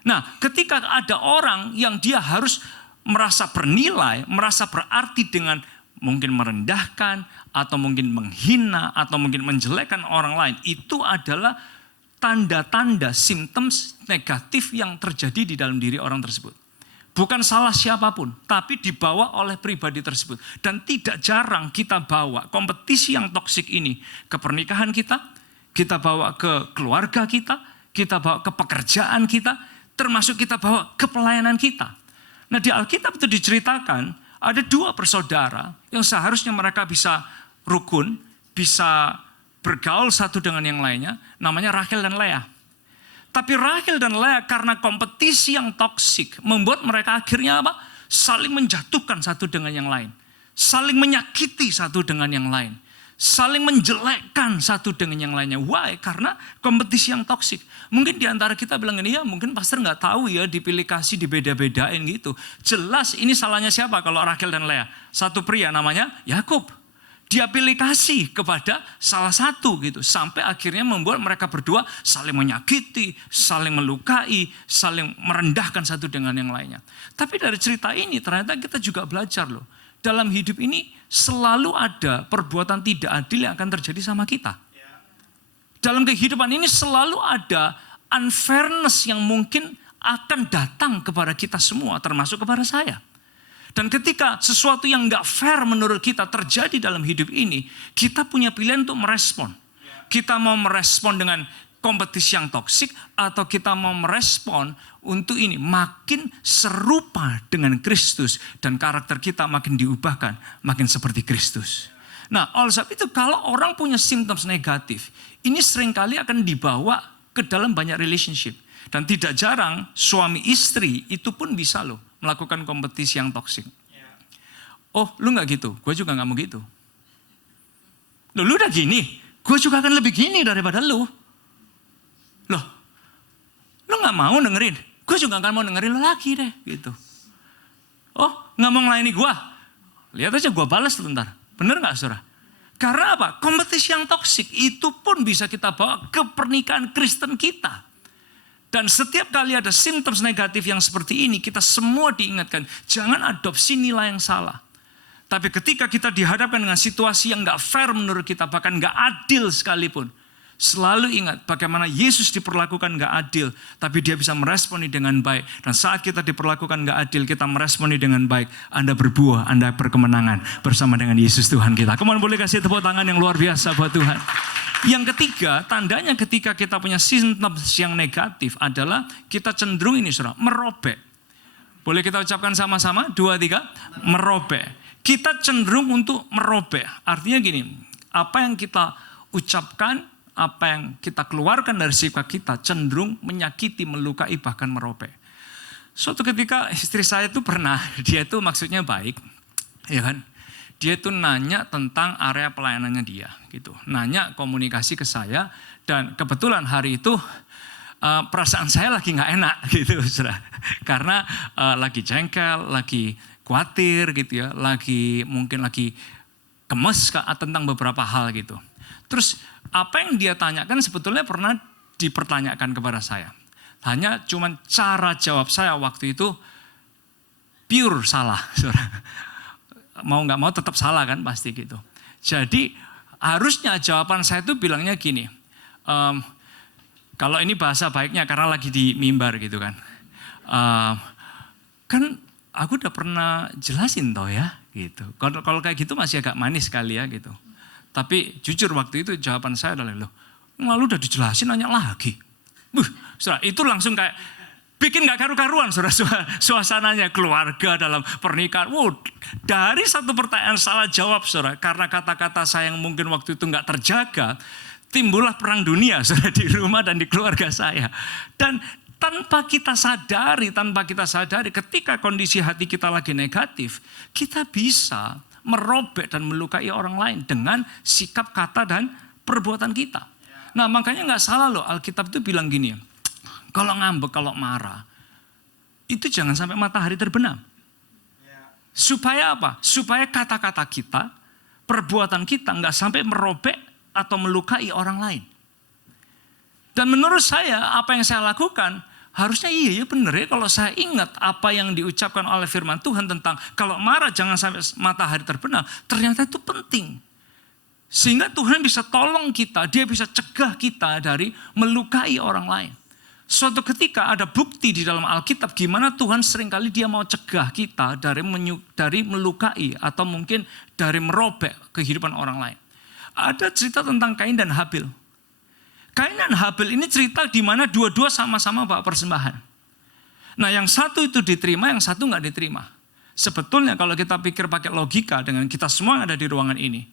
Nah, ketika ada orang yang dia harus merasa bernilai, merasa berarti dengan mungkin merendahkan, atau mungkin menghina, atau mungkin menjelekkan orang lain, itu adalah tanda-tanda symptoms negatif yang terjadi di dalam diri orang tersebut. Bukan salah siapapun, tapi dibawa oleh pribadi tersebut. Dan tidak jarang kita bawa kompetisi yang toksik ini ke pernikahan kita bawa ke keluarga kita bawa ke pekerjaan kita, termasuk kita bawa ke pelayanan kita. Nah, di Alkitab itu diceritakan ada 2 bersaudara yang seharusnya mereka bisa rukun, bisa bergaul satu dengan yang lainnya, namanya Rachel dan Leah. Tapi Rachel dan Leah karena kompetisi yang toksik membuat mereka akhirnya apa? Saling menjatuhkan satu dengan yang lain. Saling menyakiti satu dengan yang lain. Saling menjelekkan satu dengan yang lainnya. Why? Karena kompetisi yang toksik. Mungkin di antara kita bilang ini, ya mungkin pastor nggak tahu ya, dipilih kasih, dibeda-bedain gitu. Jelas ini salahnya siapa kalau Rachel dan Leah? Satu pria namanya Yakub. Dia pilih kasih kepada salah satu gitu. Sampai akhirnya membuat mereka berdua saling menyakiti, saling melukai, saling merendahkan satu dengan yang lainnya. Tapi dari cerita ini ternyata kita juga belajar loh. Dalam hidup ini selalu ada perbuatan tidak adil yang akan terjadi sama kita. Dalam kehidupan ini selalu ada unfairness yang mungkin akan datang kepada kita semua, termasuk kepada saya. Dan ketika sesuatu yang gak fair menurut kita terjadi dalam hidup ini, kita punya pilihan untuk merespon. Kita mau merespon dengan kompetisi yang toksik, atau kita mau merespon untuk ini makin serupa dengan Kristus, dan karakter kita makin diubahkan, makin seperti Kristus. Nah, oleh sebab itu kalau orang punya symptoms negatif, ini seringkali akan dibawa ke dalam banyak relationship. Dan tidak jarang suami istri itu pun bisa loh melakukan kompetisi yang toksik. Oh, lu gak gitu, gue juga gak mau gitu. Lu udah gini, gue juga akan lebih gini daripada lu. Loh, lu gak mau dengerin, gue juga gak mau dengerin lu lagi deh gitu. Oh, gak mau ngelayani gue, lihat aja gue balas sebentar. Bener gak saudara? Karena apa? Kompetisi yang toksik itu pun bisa kita bawa ke pernikahan Kristen kita. Dan setiap kali ada symptoms negatif yang seperti ini, kita semua diingatkan, jangan adopsi nilai yang salah. Tapi ketika kita dihadapkan dengan situasi yang gak fair menurut kita, bahkan gak adil sekalipun, selalu ingat bagaimana Yesus diperlakukan gak adil, tapi dia bisa meresponi dengan baik. Dan saat kita diperlakukan gak adil, kita meresponi dengan baik. Anda berbuah, Anda berkemenangan bersama dengan Yesus Tuhan kita. Kemudian boleh kasih tepuk tangan yang luar biasa buat Tuhan. Yang ketiga, tandanya ketika kita punya symptoms yang negatif adalah kita cenderung ini saudara, merobek. Boleh kita ucapkan sama-sama? 2, 3. Merobek. Kita cenderung untuk merobek. Artinya gini, apa yang kita ucapkan, apa yang kita keluarkan dari sikap kita cenderung menyakiti, melukai, bahkan merobek. Suatu ketika istri saya itu pernah, dia itu maksudnya baik, ya kan? Dia itu nanya tentang area pelayanannya dia, gitu. Nanya komunikasi ke saya, dan kebetulan hari itu perasaan saya lagi nggak enak, gitu, saudara. Karena lagi jengkel, lagi khawatir, gitu ya, mungkin lagi gemes tentang beberapa hal, gitu. Terus apa yang dia tanyakan sebetulnya pernah dipertanyakan kepada saya. Hanya cuman cara jawab saya waktu itu pure salah, saudara. Mau nggak mau tetap salah kan pasti gitu. Jadi harusnya jawaban saya itu bilangnya gini, kalau ini bahasa baiknya karena lagi di mimbar gitu kan, kan aku udah pernah jelasin toh ya gitu. Kalau kayak gitu masih agak manis sekali ya gitu. Tapi jujur waktu itu jawaban saya adalah loh, lalu udah dijelasin nanya lagi. Saudara, itu langsung kayak bikin gak karu-karuan saudara, suasananya keluarga dalam pernikahan. Dari satu pertanyaan salah jawab saudara, karena kata-kata saya yang mungkin waktu itu gak terjaga, timbullah perang dunia saudara di rumah dan di keluarga saya. Dan tanpa kita sadari ketika kondisi hati kita lagi negatif, kita bisa merobek dan melukai orang lain dengan sikap, kata, dan perbuatan kita. Nah makanya gak salah loh, Alkitab itu bilang gini ya, kalau ngambek, kalau marah, itu jangan sampai matahari terbenam. Supaya apa? Supaya kata-kata kita, perbuatan kita gak sampai merobek atau melukai orang lain. Dan menurut saya, apa yang saya lakukan, harusnya iya benar ya kalau saya ingat apa yang diucapkan oleh firman Tuhan tentang kalau marah jangan sampai matahari terbenam, ternyata itu penting. Sehingga Tuhan bisa tolong kita, dia bisa cegah kita dari melukai orang lain. Suatu ketika ada bukti di dalam Alkitab gimana Tuhan seringkali dia mau cegah kita dari melukai atau mungkin dari merobek kehidupan orang lain. Ada cerita tentang Kain dan Habil. Kain dan Habil ini cerita di mana dua-dua sama-sama bawa persembahan. Nah yang satu itu diterima, yang satu nggak diterima. Sebetulnya kalau kita pikir pakai logika dengan kita semua yang ada di ruangan ini,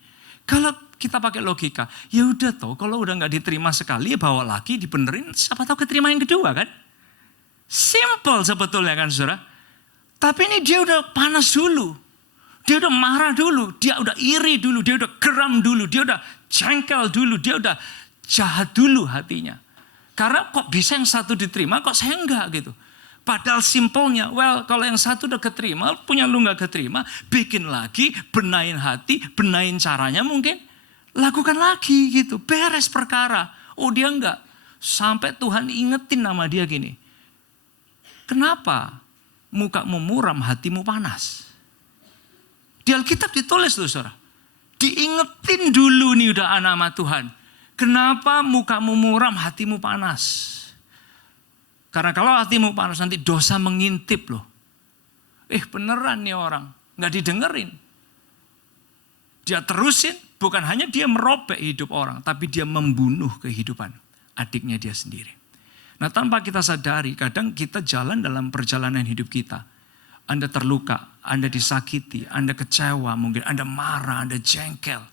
kalau kita pakai logika, ya udah toh kalau udah nggak diterima sekali, ya bawa lagi, dibenerin, siapa tahu keterima yang kedua kan? Simple sebetulnya kan saudara. Tapi ini dia udah panas dulu, dia udah marah dulu, dia udah iri dulu, dia udah geram dulu, dia udah jengkel dulu, dia udah jahat dulu hatinya. Karena kok bisa yang satu diterima, kok saya enggak gitu. Padahal simpelnya, kalau yang satu udah keterima, punya lu gak keterima, bikin lagi, benain hati, benain caranya mungkin, lakukan lagi gitu, beres perkara. Oh dia enggak, sampai Tuhan ingetin nama dia gini, kenapa mukamu muram, hatimu panas? Di Alkitab ditulis tuh saudara, diingetin dulu nih udah nama Tuhan, kenapa mukamu muram, hatimu panas? Karena kalau hatimu panas nanti dosa mengintip loh. Beneran nih orang. Gak didengerin. Dia terusin, bukan hanya dia merobek hidup orang, tapi dia membunuh kehidupan adiknya dia sendiri. Nah tanpa kita sadari, kadang kita jalan dalam perjalanan hidup kita. Anda terluka, Anda disakiti, Anda kecewa, mungkin Anda marah, Anda jengkel.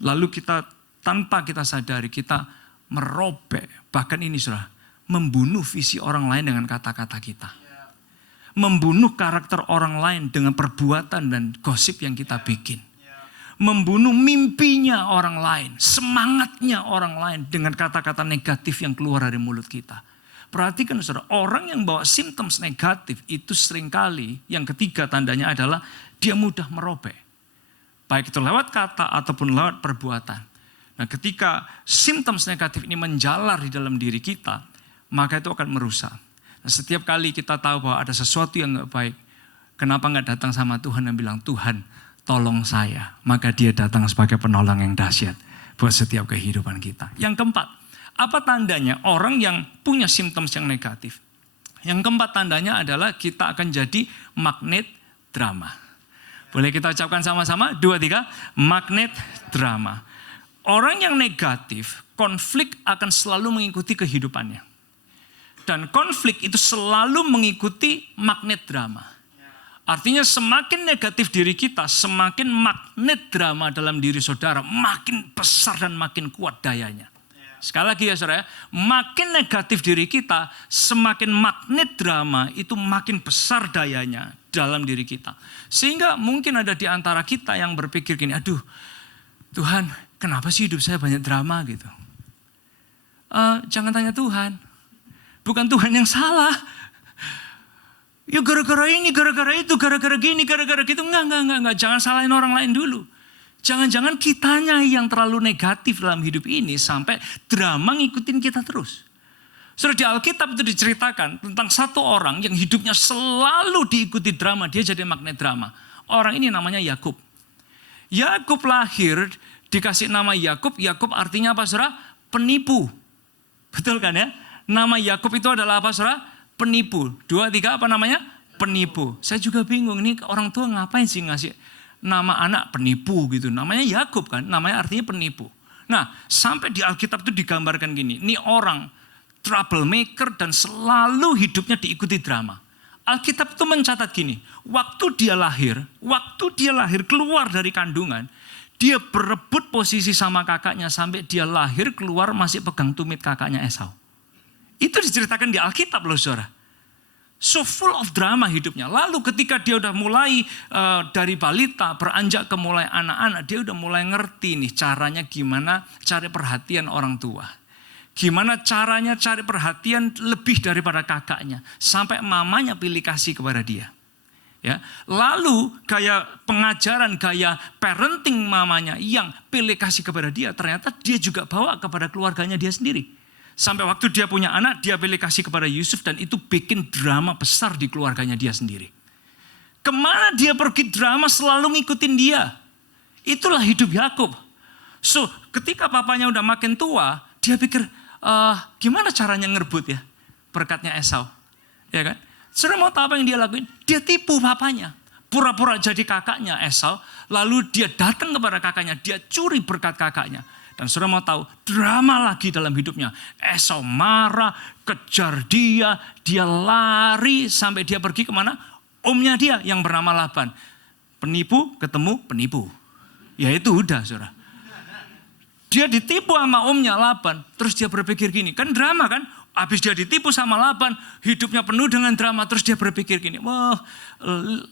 Lalu kita tanpa kita sadari, kita merobek. Bahkan ini saudara, membunuh visi orang lain dengan kata-kata kita. Membunuh karakter orang lain dengan perbuatan dan gosip yang kita bikin. Membunuh mimpinya orang lain, semangatnya orang lain dengan kata-kata negatif yang keluar dari mulut kita. Perhatikan saudara, orang yang bawa symptoms negatif itu seringkali yang ketiga tandanya adalah dia mudah merobek. Baik itu lewat kata ataupun lewat perbuatan. Nah ketika symptoms negatif ini menjalar di dalam diri kita, maka itu akan merusak. Nah, setiap kali kita tahu bahwa ada sesuatu yang gak baik, kenapa gak datang sama Tuhan dan bilang, Tuhan tolong saya. Maka dia datang sebagai penolong yang dahsyat buat setiap kehidupan kita. Yang keempat, apa tandanya orang yang punya simptoms yang negatif? Yang keempat tandanya adalah kita akan jadi magnet drama. Boleh kita ucapkan sama-sama? 2, 3, magnet drama. Orang yang negatif, konflik akan selalu mengikuti kehidupannya. Dan konflik itu selalu mengikuti magnet drama. Artinya semakin negatif diri kita, semakin magnet drama dalam diri saudara makin besar dan makin kuat dayanya. Sekali lagi ya saudara, makin negatif diri kita, semakin magnet drama itu makin besar dayanya dalam diri kita. Sehingga mungkin ada di antara kita yang berpikir gini, aduh Tuhan, kenapa sih hidup saya banyak drama gitu. Jangan tanya Tuhan, bukan Tuhan yang salah. Ya gara-gara ini, gara-gara itu, gara-gara gini, gara-gara gitu. Enggak. Jangan salahin orang lain dulu. Jangan-jangan kitanya yang terlalu negatif dalam hidup ini sampai drama ngikutin kita terus. Sudah di Alkitab itu diceritakan tentang satu orang yang hidupnya selalu diikuti drama. Dia jadi magnet drama. Orang ini namanya Yakub. Yakub lahir dikasih nama Yakub. Yakub artinya apa saudara? Penipu. Betul kan ya? Nama Yakub itu adalah apa saudara? Penipu. 2, 3 apa namanya? Penipu. Saya juga bingung ini orang tua ngapain sih ngasih nama anak penipu gitu. Namanya Yakub kan, namanya artinya penipu. Nah, sampai di Alkitab itu digambarkan gini. Ini orang troublemaker dan selalu hidupnya diikuti drama. Alkitab itu mencatat gini. Waktu dia lahir keluar dari kandungan, dia berebut posisi sama kakaknya sampai dia lahir keluar masih pegang tumit kakaknya Esau. Itu diceritakan di Alkitab loh saudara. So full of drama hidupnya. Lalu ketika dia udah mulai dari balita beranjak ke mulai anak-anak, dia udah mulai ngerti nih caranya gimana cari perhatian orang tua. Gimana caranya cari perhatian lebih daripada kakaknya. Sampai mamanya pilih kasih kepada dia. Ya. Lalu gaya pengajaran, gaya parenting mamanya yang pilih kasih kepada dia, ternyata dia juga bawa kepada keluarganya dia sendiri. Sampai waktu dia punya anak, dia pilih kasih kepada Yusuf dan itu bikin drama besar di keluarganya dia sendiri. Kemana dia pergi drama selalu ngikutin dia. Itulah hidup Yakub. So ketika papanya udah makin tua, dia pikir gimana caranya ngerebut ya berkatnya Esau. Ya kan? Saudara mau tahu apa yang dia lakuin? Dia tipu papanya. Pura-pura jadi kakaknya Esau, lalu dia datang kepada kakaknya, dia curi berkat kakaknya. Dan saudara mau tahu, drama lagi dalam hidupnya. Esau marah, kejar dia lari sampai dia pergi kemana? Omnya dia yang bernama Laban. Penipu ketemu penipu. Ya itu udah saudara. Dia ditipu sama omnya Laban, terus dia berpikir gini, kan drama kan? Habis dia ditipu sama Laban, hidupnya penuh dengan drama, terus dia berpikir gini, wah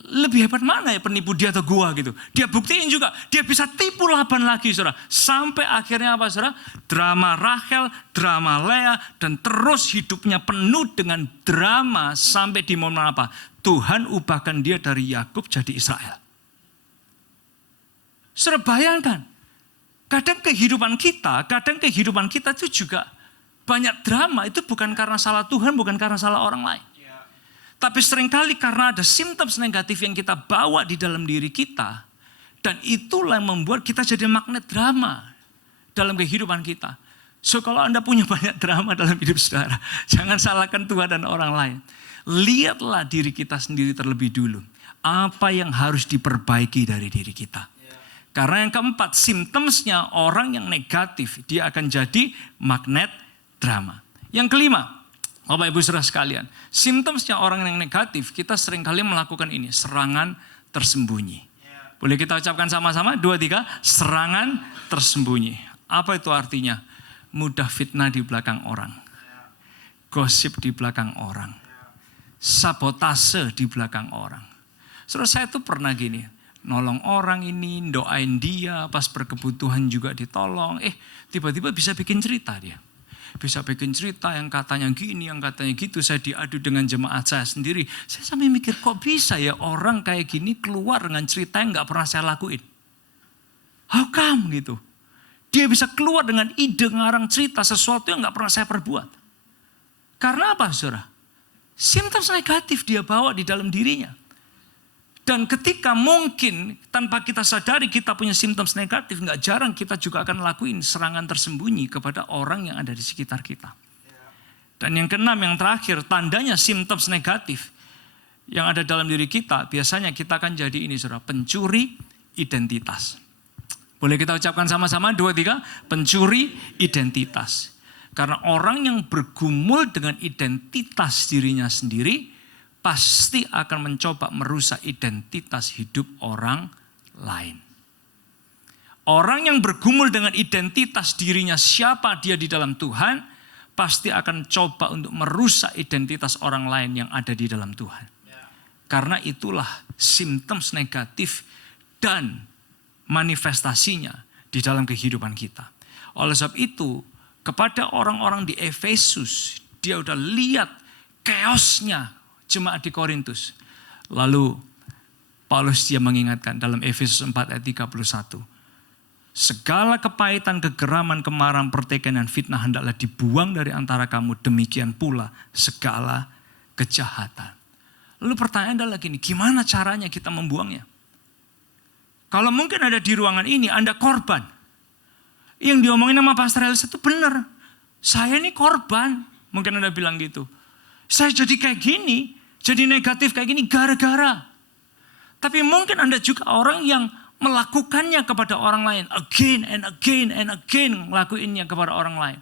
lebih hebat mana ya penipu dia atau gua gitu. Dia buktiin juga, dia bisa tipu Laban lagi saudara. Sampai akhirnya apa saudara? Drama Rachel, drama Lea, dan terus hidupnya penuh dengan drama sampai di momen apa? Tuhan ubahkan dia dari Yakub jadi Israel. Saudara bayangkan, kadang kehidupan kita itu juga banyak drama, itu bukan karena salah Tuhan, bukan karena salah orang lain. Tapi seringkali karena ada simptom negatif yang kita bawa di dalam diri kita. Dan itulah yang membuat kita jadi magnet drama dalam kehidupan kita. So kalau Anda punya banyak drama dalam hidup saudara, jangan salahkan Tuhan dan orang lain. Lihatlah diri kita sendiri terlebih dulu. Apa yang harus diperbaiki dari diri kita. Karena yang keempat, simptomnya orang yang negatif, dia akan jadi magnet drama. Yang kelima, Bapak Ibu Saudara sekalian, simptomnya orang yang negatif, kita seringkali melakukan ini, serangan tersembunyi. Boleh kita ucapkan sama-sama, 2, 3, serangan tersembunyi. Apa itu artinya? Mudah fitnah di belakang orang, gosip di belakang orang, sabotase di belakang orang. Saudara, saya tuh pernah gini, nolong orang ini, doain dia, pas berkebutuhan juga ditolong. Tiba-tiba bisa bikin cerita dia. Bisa bikin cerita yang katanya gini, yang katanya gitu. Saya diadu dengan jemaat saya sendiri. Saya sampai mikir kok bisa ya orang kayak gini keluar dengan cerita yang gak pernah saya lakuin. How come gitu? Dia bisa keluar dengan ide ngarang cerita sesuatu yang gak pernah saya perbuat. Karena apa saudara? Simptom negatif dia bawa di dalam dirinya. Dan ketika mungkin tanpa kita sadari kita punya simptom negatif, nggak jarang kita juga akan lakuin serangan tersembunyi kepada orang yang ada di sekitar kita. Dan yang keenam, yang terakhir, tandanya simptom negatif yang ada dalam diri kita, biasanya kita akan jadi ini saudara, pencuri identitas. Boleh kita ucapkan sama-sama, 2, 3, pencuri identitas. Karena orang yang bergumul dengan identitas dirinya sendiri pasti akan mencoba merusak identitas hidup orang lain. Orang yang bergumul dengan identitas dirinya siapa dia di dalam Tuhan pasti akan coba untuk merusak identitas orang lain yang ada di dalam Tuhan. Karena itulah simptoms negatif dan manifestasinya di dalam kehidupan kita. Oleh sebab itu, kepada orang-orang di Efesus, dia udah lihat chaosnya jemaat di Korintus. Lalu Paulus dia mengingatkan dalam Efesus 4 ayat 31. Segala kepahitan, kegeraman, kemarahan, pertikaian, dan fitnah hendaklah dibuang dari antara kamu. Demikian pula segala kejahatan. Lalu pertanyaan adalah gini, gimana caranya kita membuangnya? Kalau mungkin ada di ruangan ini, Anda korban. Yang diomongin sama Pastor Elsa itu benar. Saya ini korban. Mungkin Anda bilang gitu. Saya jadi kayak gini, jadi negatif kayak gini gara-gara. Tapi mungkin Anda juga orang yang melakukannya kepada orang lain. Again and again and again ngelakuinnya kepada orang lain.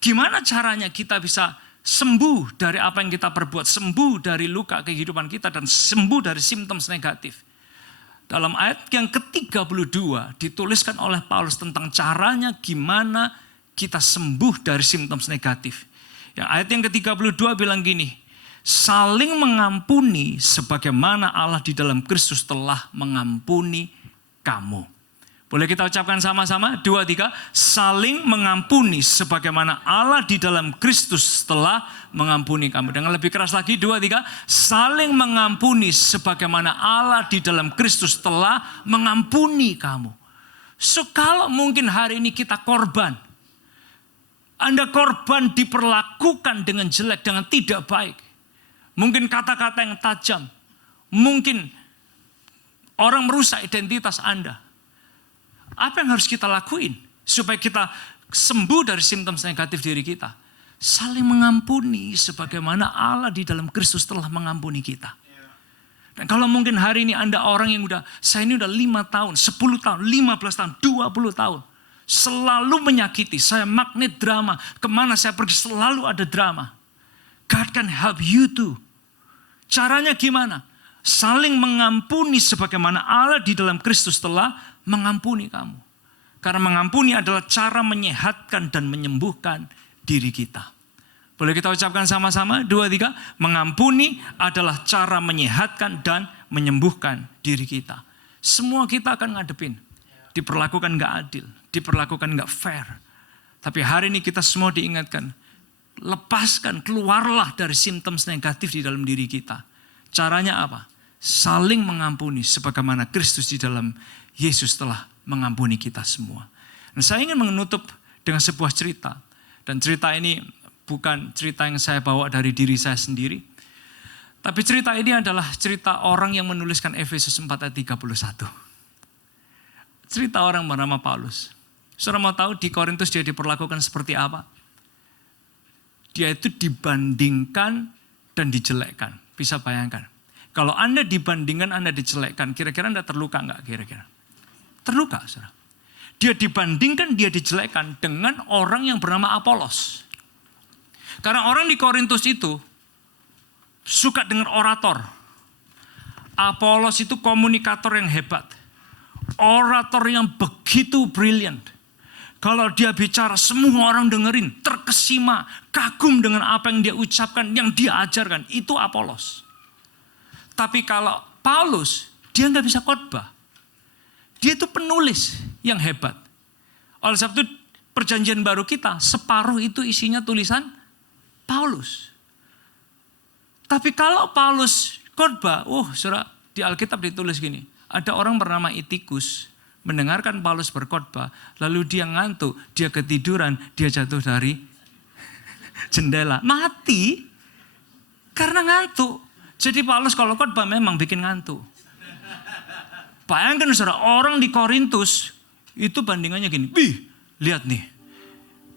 Gimana caranya kita bisa sembuh dari apa yang kita perbuat. Sembuh dari luka kehidupan kita dan sembuh dari simptoms negatif. Dalam ayat yang ke-32 dituliskan oleh Paulus tentang caranya gimana kita sembuh dari simptoms negatif. Yang ayat yang ke-32 bilang gini. Saling mengampuni sebagaimana Allah di dalam Kristus telah mengampuni kamu. Boleh kita ucapkan sama-sama? 2, 3. Saling mengampuni sebagaimana Allah di dalam Kristus telah mengampuni kamu. Dengan lebih keras lagi, 2, 3. Saling mengampuni sebagaimana Allah di dalam Kristus telah mengampuni kamu. So kalau mungkin hari ini kita korban. Anda korban diperlakukan dengan jelek, dengan tidak baik. Mungkin kata-kata yang tajam. Mungkin orang merusak identitas Anda. Apa yang harus kita lakuin supaya kita sembuh dari simptoms negatif diri kita? Saling mengampuni sebagaimana Allah di dalam Kristus telah mengampuni kita. Dan kalau mungkin hari ini Anda orang yang saya ini udah 5 tahun, 10 tahun, 15 tahun, 20 tahun. Selalu menyakiti, saya magnet drama. Kemana saya pergi selalu ada drama. God can help you too. Caranya gimana? Saling mengampuni sebagaimana Allah di dalam Kristus telah mengampuni kamu. Karena mengampuni adalah cara menyehatkan dan menyembuhkan diri kita. Boleh kita ucapkan sama-sama? 2, 3. Mengampuni adalah cara menyehatkan dan menyembuhkan diri kita. Semua kita akan ngadepin. Diperlakukan gak adil. Diperlakukan gak fair. Tapi hari ini kita semua diingatkan. Lepaskan, keluarlah dari simptoms negatif di dalam diri kita. Caranya apa? Saling mengampuni sebagaimana Kristus di dalam Yesus telah mengampuni kita semua. Dan saya ingin menutup dengan sebuah cerita. Dan cerita ini bukan cerita yang saya bawa dari diri saya sendiri. Tapi cerita ini adalah cerita orang yang menuliskan Efesus 4 ayat 31. Cerita orang bernama Paulus. Saudara mau tahu di Korintus dia diperlakukan seperti apa? Dia itu dibandingkan dan dijelekkan. Bisa bayangkan. Kalau Anda dibandingkan, Anda dijelekkan, kira-kira Anda terluka enggak kira-kira? Terluka, saudara. Dia dibandingkan, dia dijelekkan dengan orang yang bernama Apolos. Karena orang di Korintus itu suka dengan orator. Apolos itu komunikator yang hebat. Orator yang begitu brilliant. Kalau dia bicara semua orang dengerin, terkesima, kagum dengan apa yang dia ucapkan, yang dia ajarkan. Itu Apolos. Tapi kalau Paulus, dia nggak bisa khotbah. Dia itu penulis yang hebat. Oleh sebab itu perjanjian baru kita, separuh itu isinya tulisan Paulus. Tapi kalau Paulus khotbah, saudara, di Alkitab ditulis gini. Ada orang bernama Itikus, mendengarkan Paulus berkhotbah, lalu dia ngantuk, dia ketiduran, dia jatuh dari jendela. Mati karena ngantuk. Jadi Paulus kalau khotbah memang bikin ngantuk. Bayangkan saudara, orang di Korintus itu bandingannya gini. Lihat nih,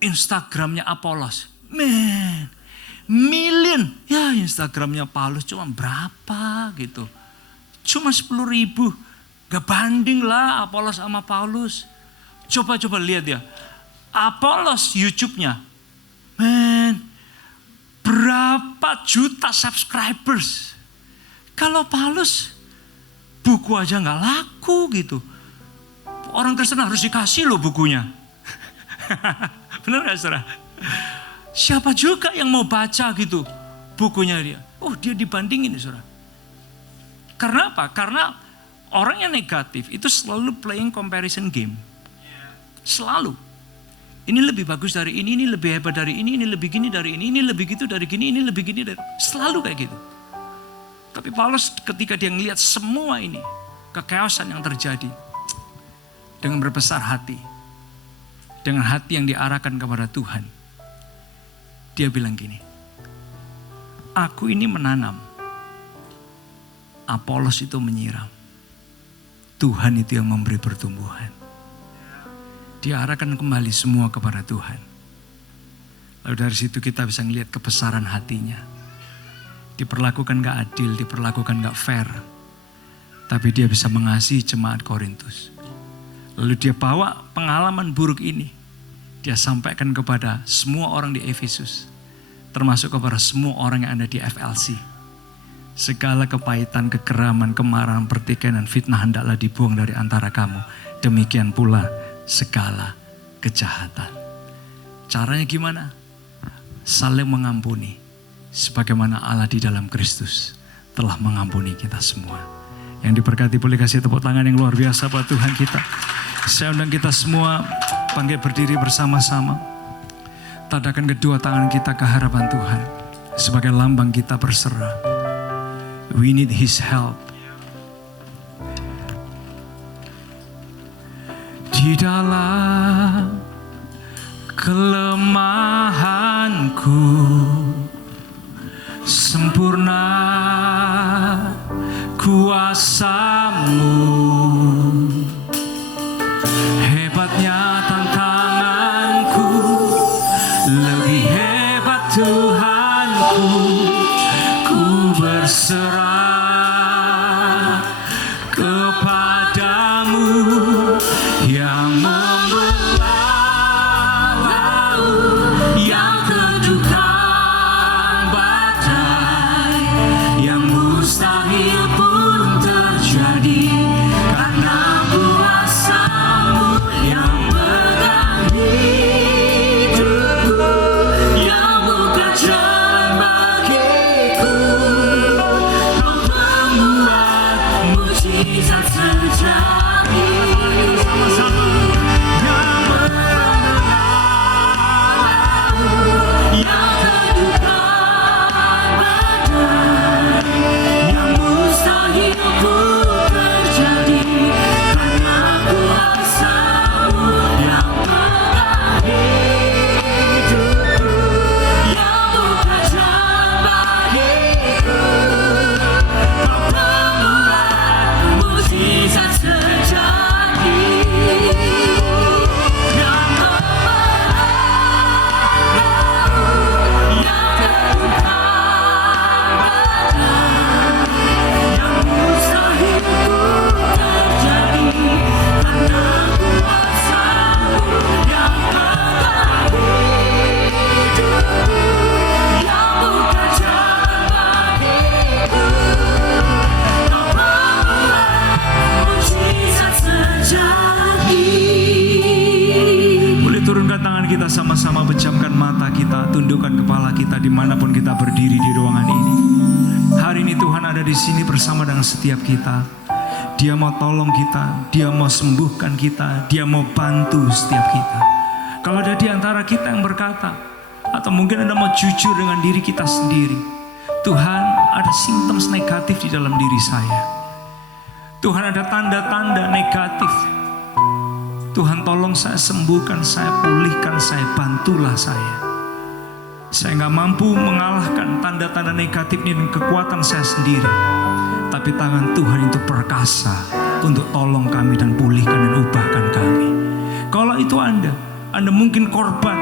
Instagramnya Apolos. Million. Ya Instagramnya Paulus cuma berapa gitu. Cuma 10.000. Gak banding lah Apolos sama Paulus. Coba lihat ya. Apolos YouTube-nya juta subscribers. Kalau Paulus buku aja nggak laku gitu. Orang Kristen harus dikasih loh bukunya. Benar gak saudara? Siapa juga yang mau baca gitu bukunya dia. Oh dia dibandingin saudara. Karena apa? Karena orang yang negatif itu selalu playing comparison game. Selalu. Ini lebih bagus dari ini lebih hebat dari ini lebih gini dari ini lebih gitu dari gini, ini lebih gini dari. Selalu kayak gitu. Tapi Paulus ketika dia ngelihat semua ini, kechaosan yang terjadi, dengan berbesar hati, dengan hati yang diarahkan kepada Tuhan, dia bilang gini, aku ini menanam, Apolos itu menyiram, Tuhan itu yang memberi pertumbuhan. Dia arahkan kembali semua kepada Tuhan. Lalu dari situ kita bisa melihat kebesaran hatinya. Diperlakukan gak adil, diperlakukan gak fair. Tapi dia bisa mengasihi jemaat Korintus. Lalu dia bawa pengalaman buruk ini. Dia sampaikan kepada semua orang di Efesus. Termasuk kepada semua orang yang ada di FLC. Segala kepahitan, kekeraman, kemarahan, pertikaian, dan fitnah hendaklah dibuang dari antara kamu. Demikian pula segala kejahatan. Caranya gimana? Saling mengampuni. Sebagaimana Allah di dalam Kristus telah mengampuni kita semua. Yang diberkati boleh kasih tepuk tangan yang luar biasa buat Tuhan kita. Saya undang kita semua panggil berdiri bersama-sama. Tadakan kedua tangan kita ke hadapan Tuhan. Sebagai lambang kita berserah. We need His help. Di dalam kelemahanku sempurna kuasa-Mu, hebatnya tantanganku, lebih hebat Tuhanku, ku berserah kepadamu yang membelah laut, yang teduhkan badai, yang mustahil pun terjadi karena kuasa-Mu yang pegang hidupku, yang buka jalan bagiku. Kau pembuat mujizat terjadi, yang menerangi laut, yang teduhkan badai, yang mustahil pun terjadi karena kuasa-Mu yang pegang hidupku, yang buka jalan bagiku. Kau pembuat mujizat terjadi, yang membelah laut, yang teduhkan badai, yang mustahil pun terjadi karena kuasa-Mu yang pegang hidupku, yang buka jalan bagiku. Kau pembuat mujizat terjadi. Boleh turunkan tangan kita sama-sama, pejamkan mata kita, tundukkan kepala kita dimanapun kita berdiri di ruangan ini. Hari ini Tuhan ada di sini bersama dengan setiap kita. Dia mau tolong kita, Dia mau sembuhkan kita, Dia mau bantu setiap kita. Kalau ada di antara kita yang berkata, atau mungkin Anda mau jujur dengan diri kita sendiri, Tuhan, ada symptoms negatif di dalam diri saya. Tuhan, ada tanda-tanda negatif. Tuhan, tolong saya sembuhkan, saya pulihkan, saya bantulah saya. Saya nggak mampu mengalahkan tanda-tanda negatif ini dengan kekuatan saya sendiri. Tapi tangan Tuhan itu perkasa untuk tolong kami dan pulihkan dan ubahkan kami. Kalau itu Anda mungkin korban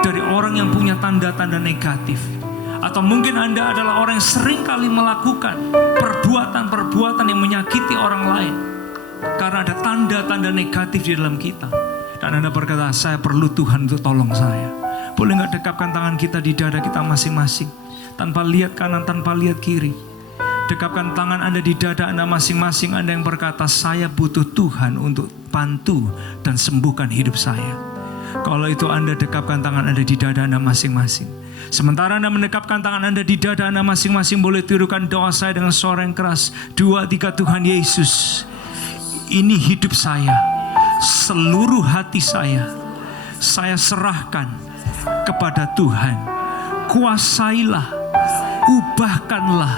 dari orang yang punya tanda-tanda negatif. Atau mungkin Anda adalah orang yang sering kali melakukan perbuatan-perbuatan yang menyakiti orang lain. Karena ada tanda-tanda negatif di dalam kita. Dan Anda berkata, saya perlu Tuhan untuk tolong saya. Boleh gak dekapkan tangan kita di dada kita masing-masing. tanpa lihat kanan, tanpa lihat kiri. Dekapkan tangan Anda di dada Anda masing-masing. Anda yang berkata, saya butuh Tuhan untuk bantu dan sembuhkan hidup saya. Kalau itu Anda dekapkan tangan Anda di dada Anda masing-masing. Sementara Anda mendekapkan tangan Anda di dada Anda masing-masing, boleh tirukan doa saya dengan suara yang keras. 2, 3, Tuhan Yesus, ini hidup saya, seluruh hati saya serahkan kepada Tuhan. Kuasailah, ubahkanlah,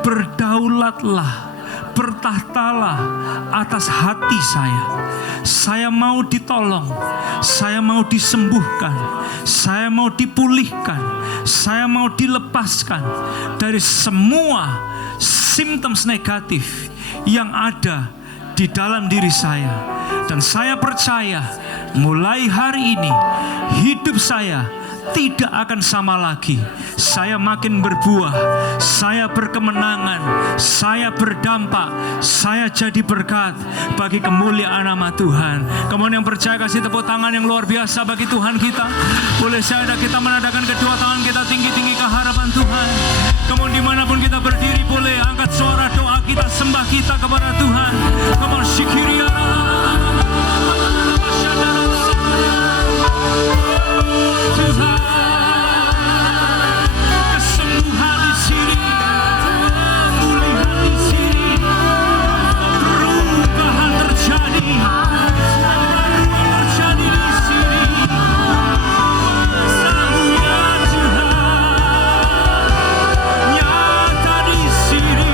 berdaulatlah, bertahtalah atas hati saya. Saya mau ditolong, saya mau disembuhkan, saya mau dipulihkan, saya mau dilepaskan dari semua simptoms negatif yang ada di dalam diri saya. Dan saya percaya mulai hari ini hidup saya tidak akan sama lagi. Saya makin berbuah, saya berkemenangan, saya berdampak, saya jadi berkat bagi kemuliaan nama Tuhan. Kemudian yang percaya kasih tepuk tangan yang luar biasa bagi Tuhan kita. Boleh saya kita menadakan kedua tangan kita tinggi-tinggi ke hadapan Tuhan. Kemudian dimanapun kita berdiri, boleh angkat suara doa kita, sembah kita kepada Tuhan. Kemudian syukuri Tuhan, kesembuhan di sini, pemulihan di sini, perubahan terjadi di sini. Kuasa-Nya Tuhan nyata di sini.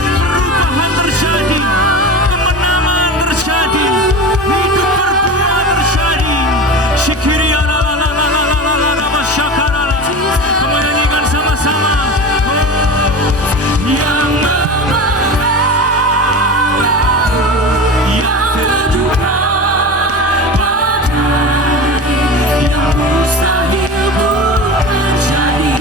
Perubahan terjadi, kemenangan terjadi, hidup berbuah terjadi. Kemudian nyanyikan sama-sama. Yang yang terduga yang mustahil terjadi.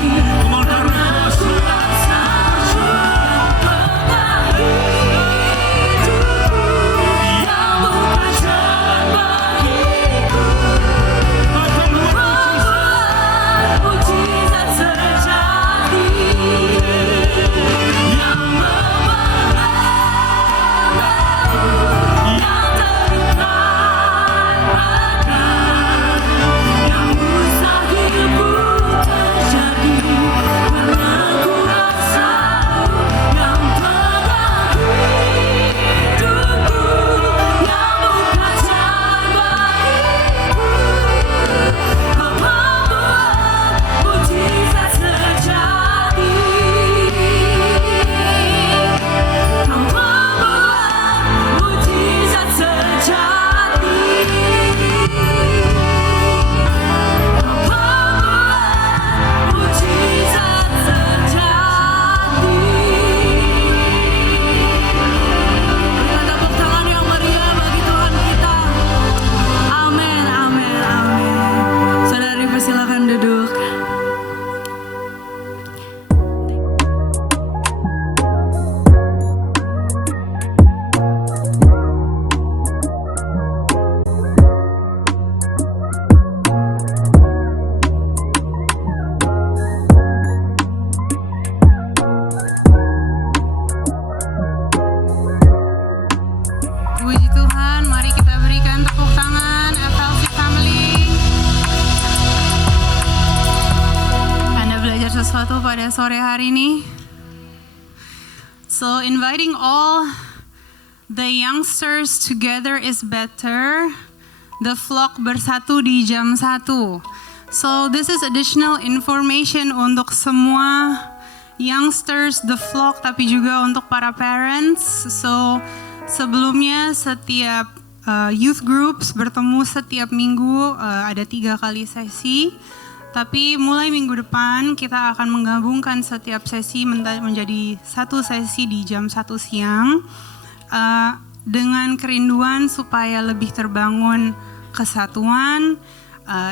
sesuatu pada sore hari ini. So inviting all the youngsters together is better. The flock bersatu di jam 1. So this is additional information untuk semua youngsters, the flock, tapi juga untuk para parents. So sebelumnya setiap youth groups bertemu setiap minggu, ada 3 kali sesi. Tapi mulai minggu depan kita akan menggabungkan setiap sesi menjadi 1 sesi di jam 1 siang. dengan kerinduan supaya lebih terbangun kesatuan,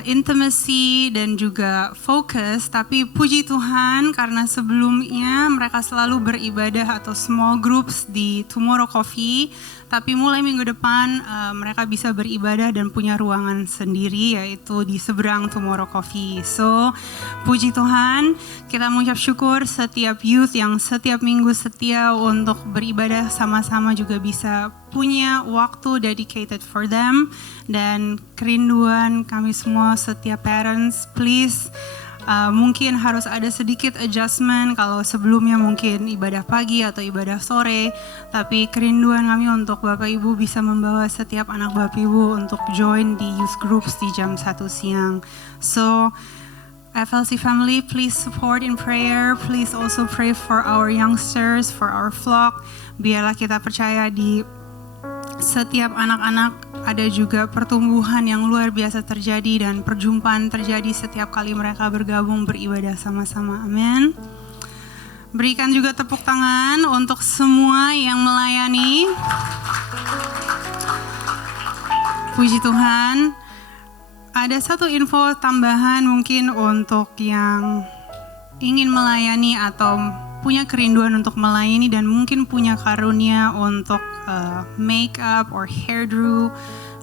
intimacy dan juga fokus. Tapi puji Tuhan karena sebelumnya mereka selalu beribadah atau small groups di Tomorrow Coffee, tapi mulai minggu depan mereka bisa beribadah dan punya ruangan sendiri, yaitu di seberang Tomorrow Coffee. So puji Tuhan, kita mengucap syukur setiap youth yang setiap minggu setia untuk beribadah sama-sama juga bisa punya waktu dedicated for them. Dan kerinduan kami semua setiap parents, please mungkin harus ada sedikit adjustment kalau sebelumnya mungkin ibadah pagi atau ibadah sore, tapi kerinduan kami untuk Bapak Ibu bisa membawa setiap anak Bapak Ibu untuk join di youth groups di jam 1 siang. So FLC family, please support in prayer. Please also pray for our youngsters, for our flock. Biarlah kita percaya di setiap anak-anak ada juga pertumbuhan yang luar biasa terjadi dan perjumpaan terjadi setiap kali mereka bergabung beribadah sama-sama. Amin. Berikan juga tepuk tangan untuk semua yang melayani. Puji Tuhan. Ada satu info tambahan mungkin untuk yang ingin melayani atau punya kerinduan untuk melayani dan mungkin punya karunia untuk makeup or hairdo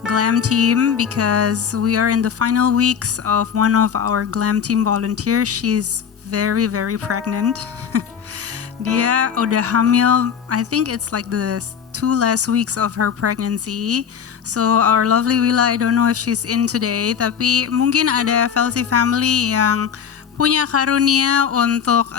glam team, because we are in the final weeks of one of our glam team volunteers. She's very pregnant. Dia udah hamil, I think it's like the 2 last weeks of her pregnancy. So our lovely Willa, I don't know if she's in today, tapi mungkin ada FLC family yang punya karunia untuk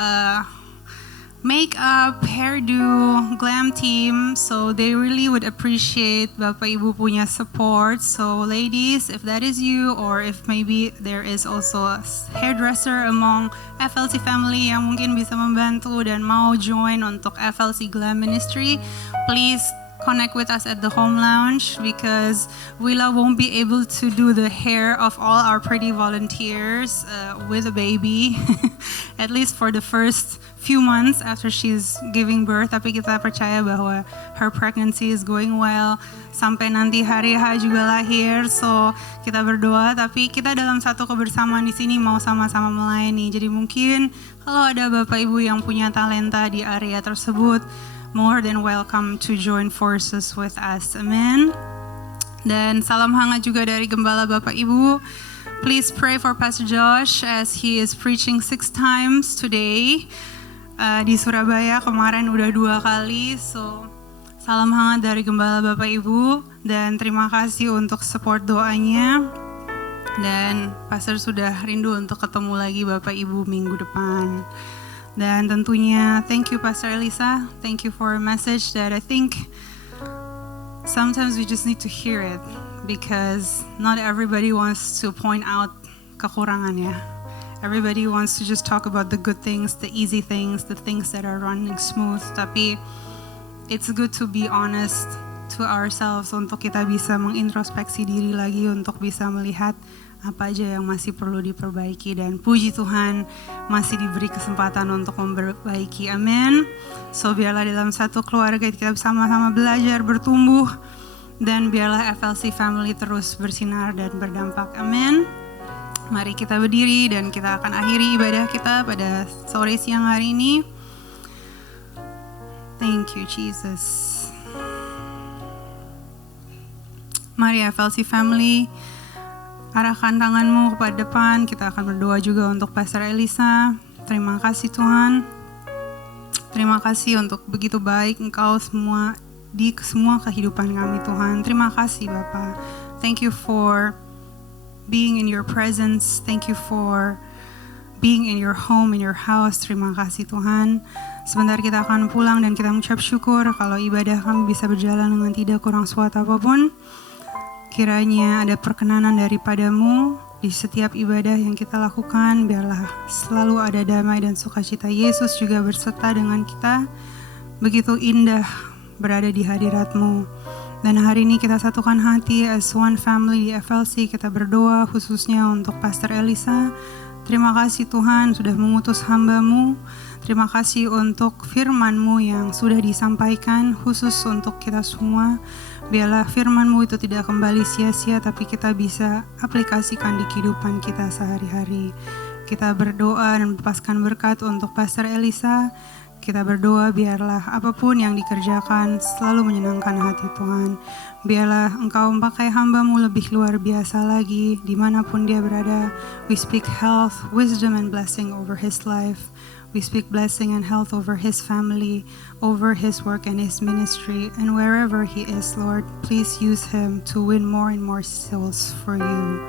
makeup, hairdo, glam team. So they really would appreciate Bapak Ibu punya support. So ladies, if that is you, or if maybe there is also a hairdresser among FLC family yang mungkin bisa membantu dan mau join untuk FLC Glam Ministry, please connect with us at the home lounge, because Willa won't be able to do the hair of all our pretty volunteers with a baby, at least for the first few months after she's giving birth. Tapi kita percaya bahwa her pregnancy is going well, sampai nanti hari H juga lahir. So kita berdoa, tapi kita dalam satu kebersamaan di sini mau sama-sama melayani. Jadi mungkin kalau ada Bapak Ibu yang punya talenta di area tersebut, more than welcome to join forces with us. Amen. Dan salam hangat juga dari Gembala Bapak Ibu. Please pray for Pastor Josh as he is preaching 6 times today. Di Surabaya kemarin udah 2 kali. So salam hangat dari Gembala Bapak Ibu. Dan terima kasih untuk support doanya. Dan Pastor sudah rindu untuk ketemu lagi Bapak Ibu minggu depan. Dan tentunya thank you Pastor Elisa, thank you for a message that I think sometimes we just need to hear it, because not everybody wants to point out kekurangannya. Everybody wants to just talk about the good things, the easy things, the things that are running smooth. Tapi it's good to be honest to ourselves untuk kita bisa mengintrospeksi diri lagi untuk bisa melihat apa aja yang masih perlu diperbaiki, dan puji Tuhan masih diberi kesempatan untuk memperbaiki. Amin. So biarlah dalam satu keluarga kita sama-sama belajar, bertumbuh, dan biarlah FLC family terus bersinar dan berdampak. Amin. Mari kita berdiri dan kita akan akhiri ibadah kita pada sore siang hari ini. Thank you Jesus. Mari FLC family, arahkan tanganmu kepada depan. Kita akan berdoa juga untuk Pastor Elisa. Terima kasih Tuhan. Terima kasih untuk begitu baik Engkau semua di semua kehidupan kami Tuhan. Terima kasih Bapa. Thank you for being in your presence. Thank you for being in your home, in your house. Terima kasih Tuhan. Sebentar kita akan pulang dan kita mengucap syukur kalau ibadah kami bisa berjalan dengan tidak kurang suatu apapun. Kiranya ada perkenanan daripadamu di setiap ibadah yang kita lakukan. Biarlah selalu ada damai dan sukacita Yesus juga berserta dengan kita. Begitu indah berada di hadirat-Mu. Dan hari ini kita satukan hati as one family di FLC. Kita berdoa khususnya untuk Pastor Elisa. Terima kasih Tuhan sudah mengutus hamba-Mu. Terima kasih untuk firman-Mu yang sudah disampaikan khusus untuk kita semua. Biarlah firman-Mu itu tidak kembali sia-sia, tapi kita bisa aplikasikan di kehidupan kita sehari-hari. Kita berdoa dan melepaskan berkat untuk Pastor Elisa. Kita berdoa biarlah apapun yang dikerjakan selalu menyenangkan hati Tuhan. Biarlah Engkau memakai hamba-Mu lebih luar biasa lagi dimanapun dia berada. We speak health, wisdom, and blessing over his life. We speak blessing and health over his family, over his work and his ministry, and wherever he is, Lord, please use him to win more and more souls for you.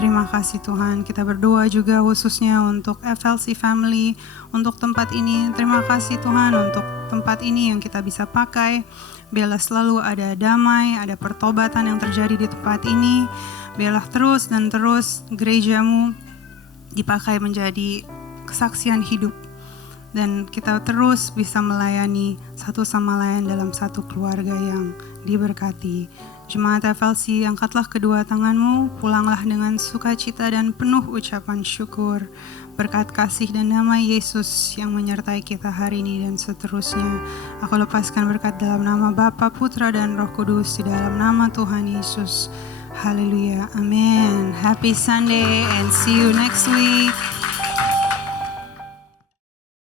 Terima kasih Tuhan. Kita berdoa juga khususnya untuk FLC Family, untuk tempat ini. Terima kasih Tuhan untuk tempat ini yang kita bisa pakai. Biarlah selalu ada damai, ada pertobatan yang terjadi di tempat ini. Biarlah terus dan terus gereja-Mu dipakai menjadi kesaksian hidup. Dan kita terus bisa melayani satu sama lain dalam satu keluarga yang diberkati. Jemaat FLC, angkatlah kedua tangan-Mu, pulanglah dengan sukacita dan penuh ucapan syukur. Berkat kasih dan nama Yesus yang menyertai kita hari ini dan seterusnya. Aku lepaskan berkat dalam nama Bapa, Putra, dan Roh Kudus, di dalam nama Tuhan Yesus. Haleluya, amin. Happy Sunday and see you next week.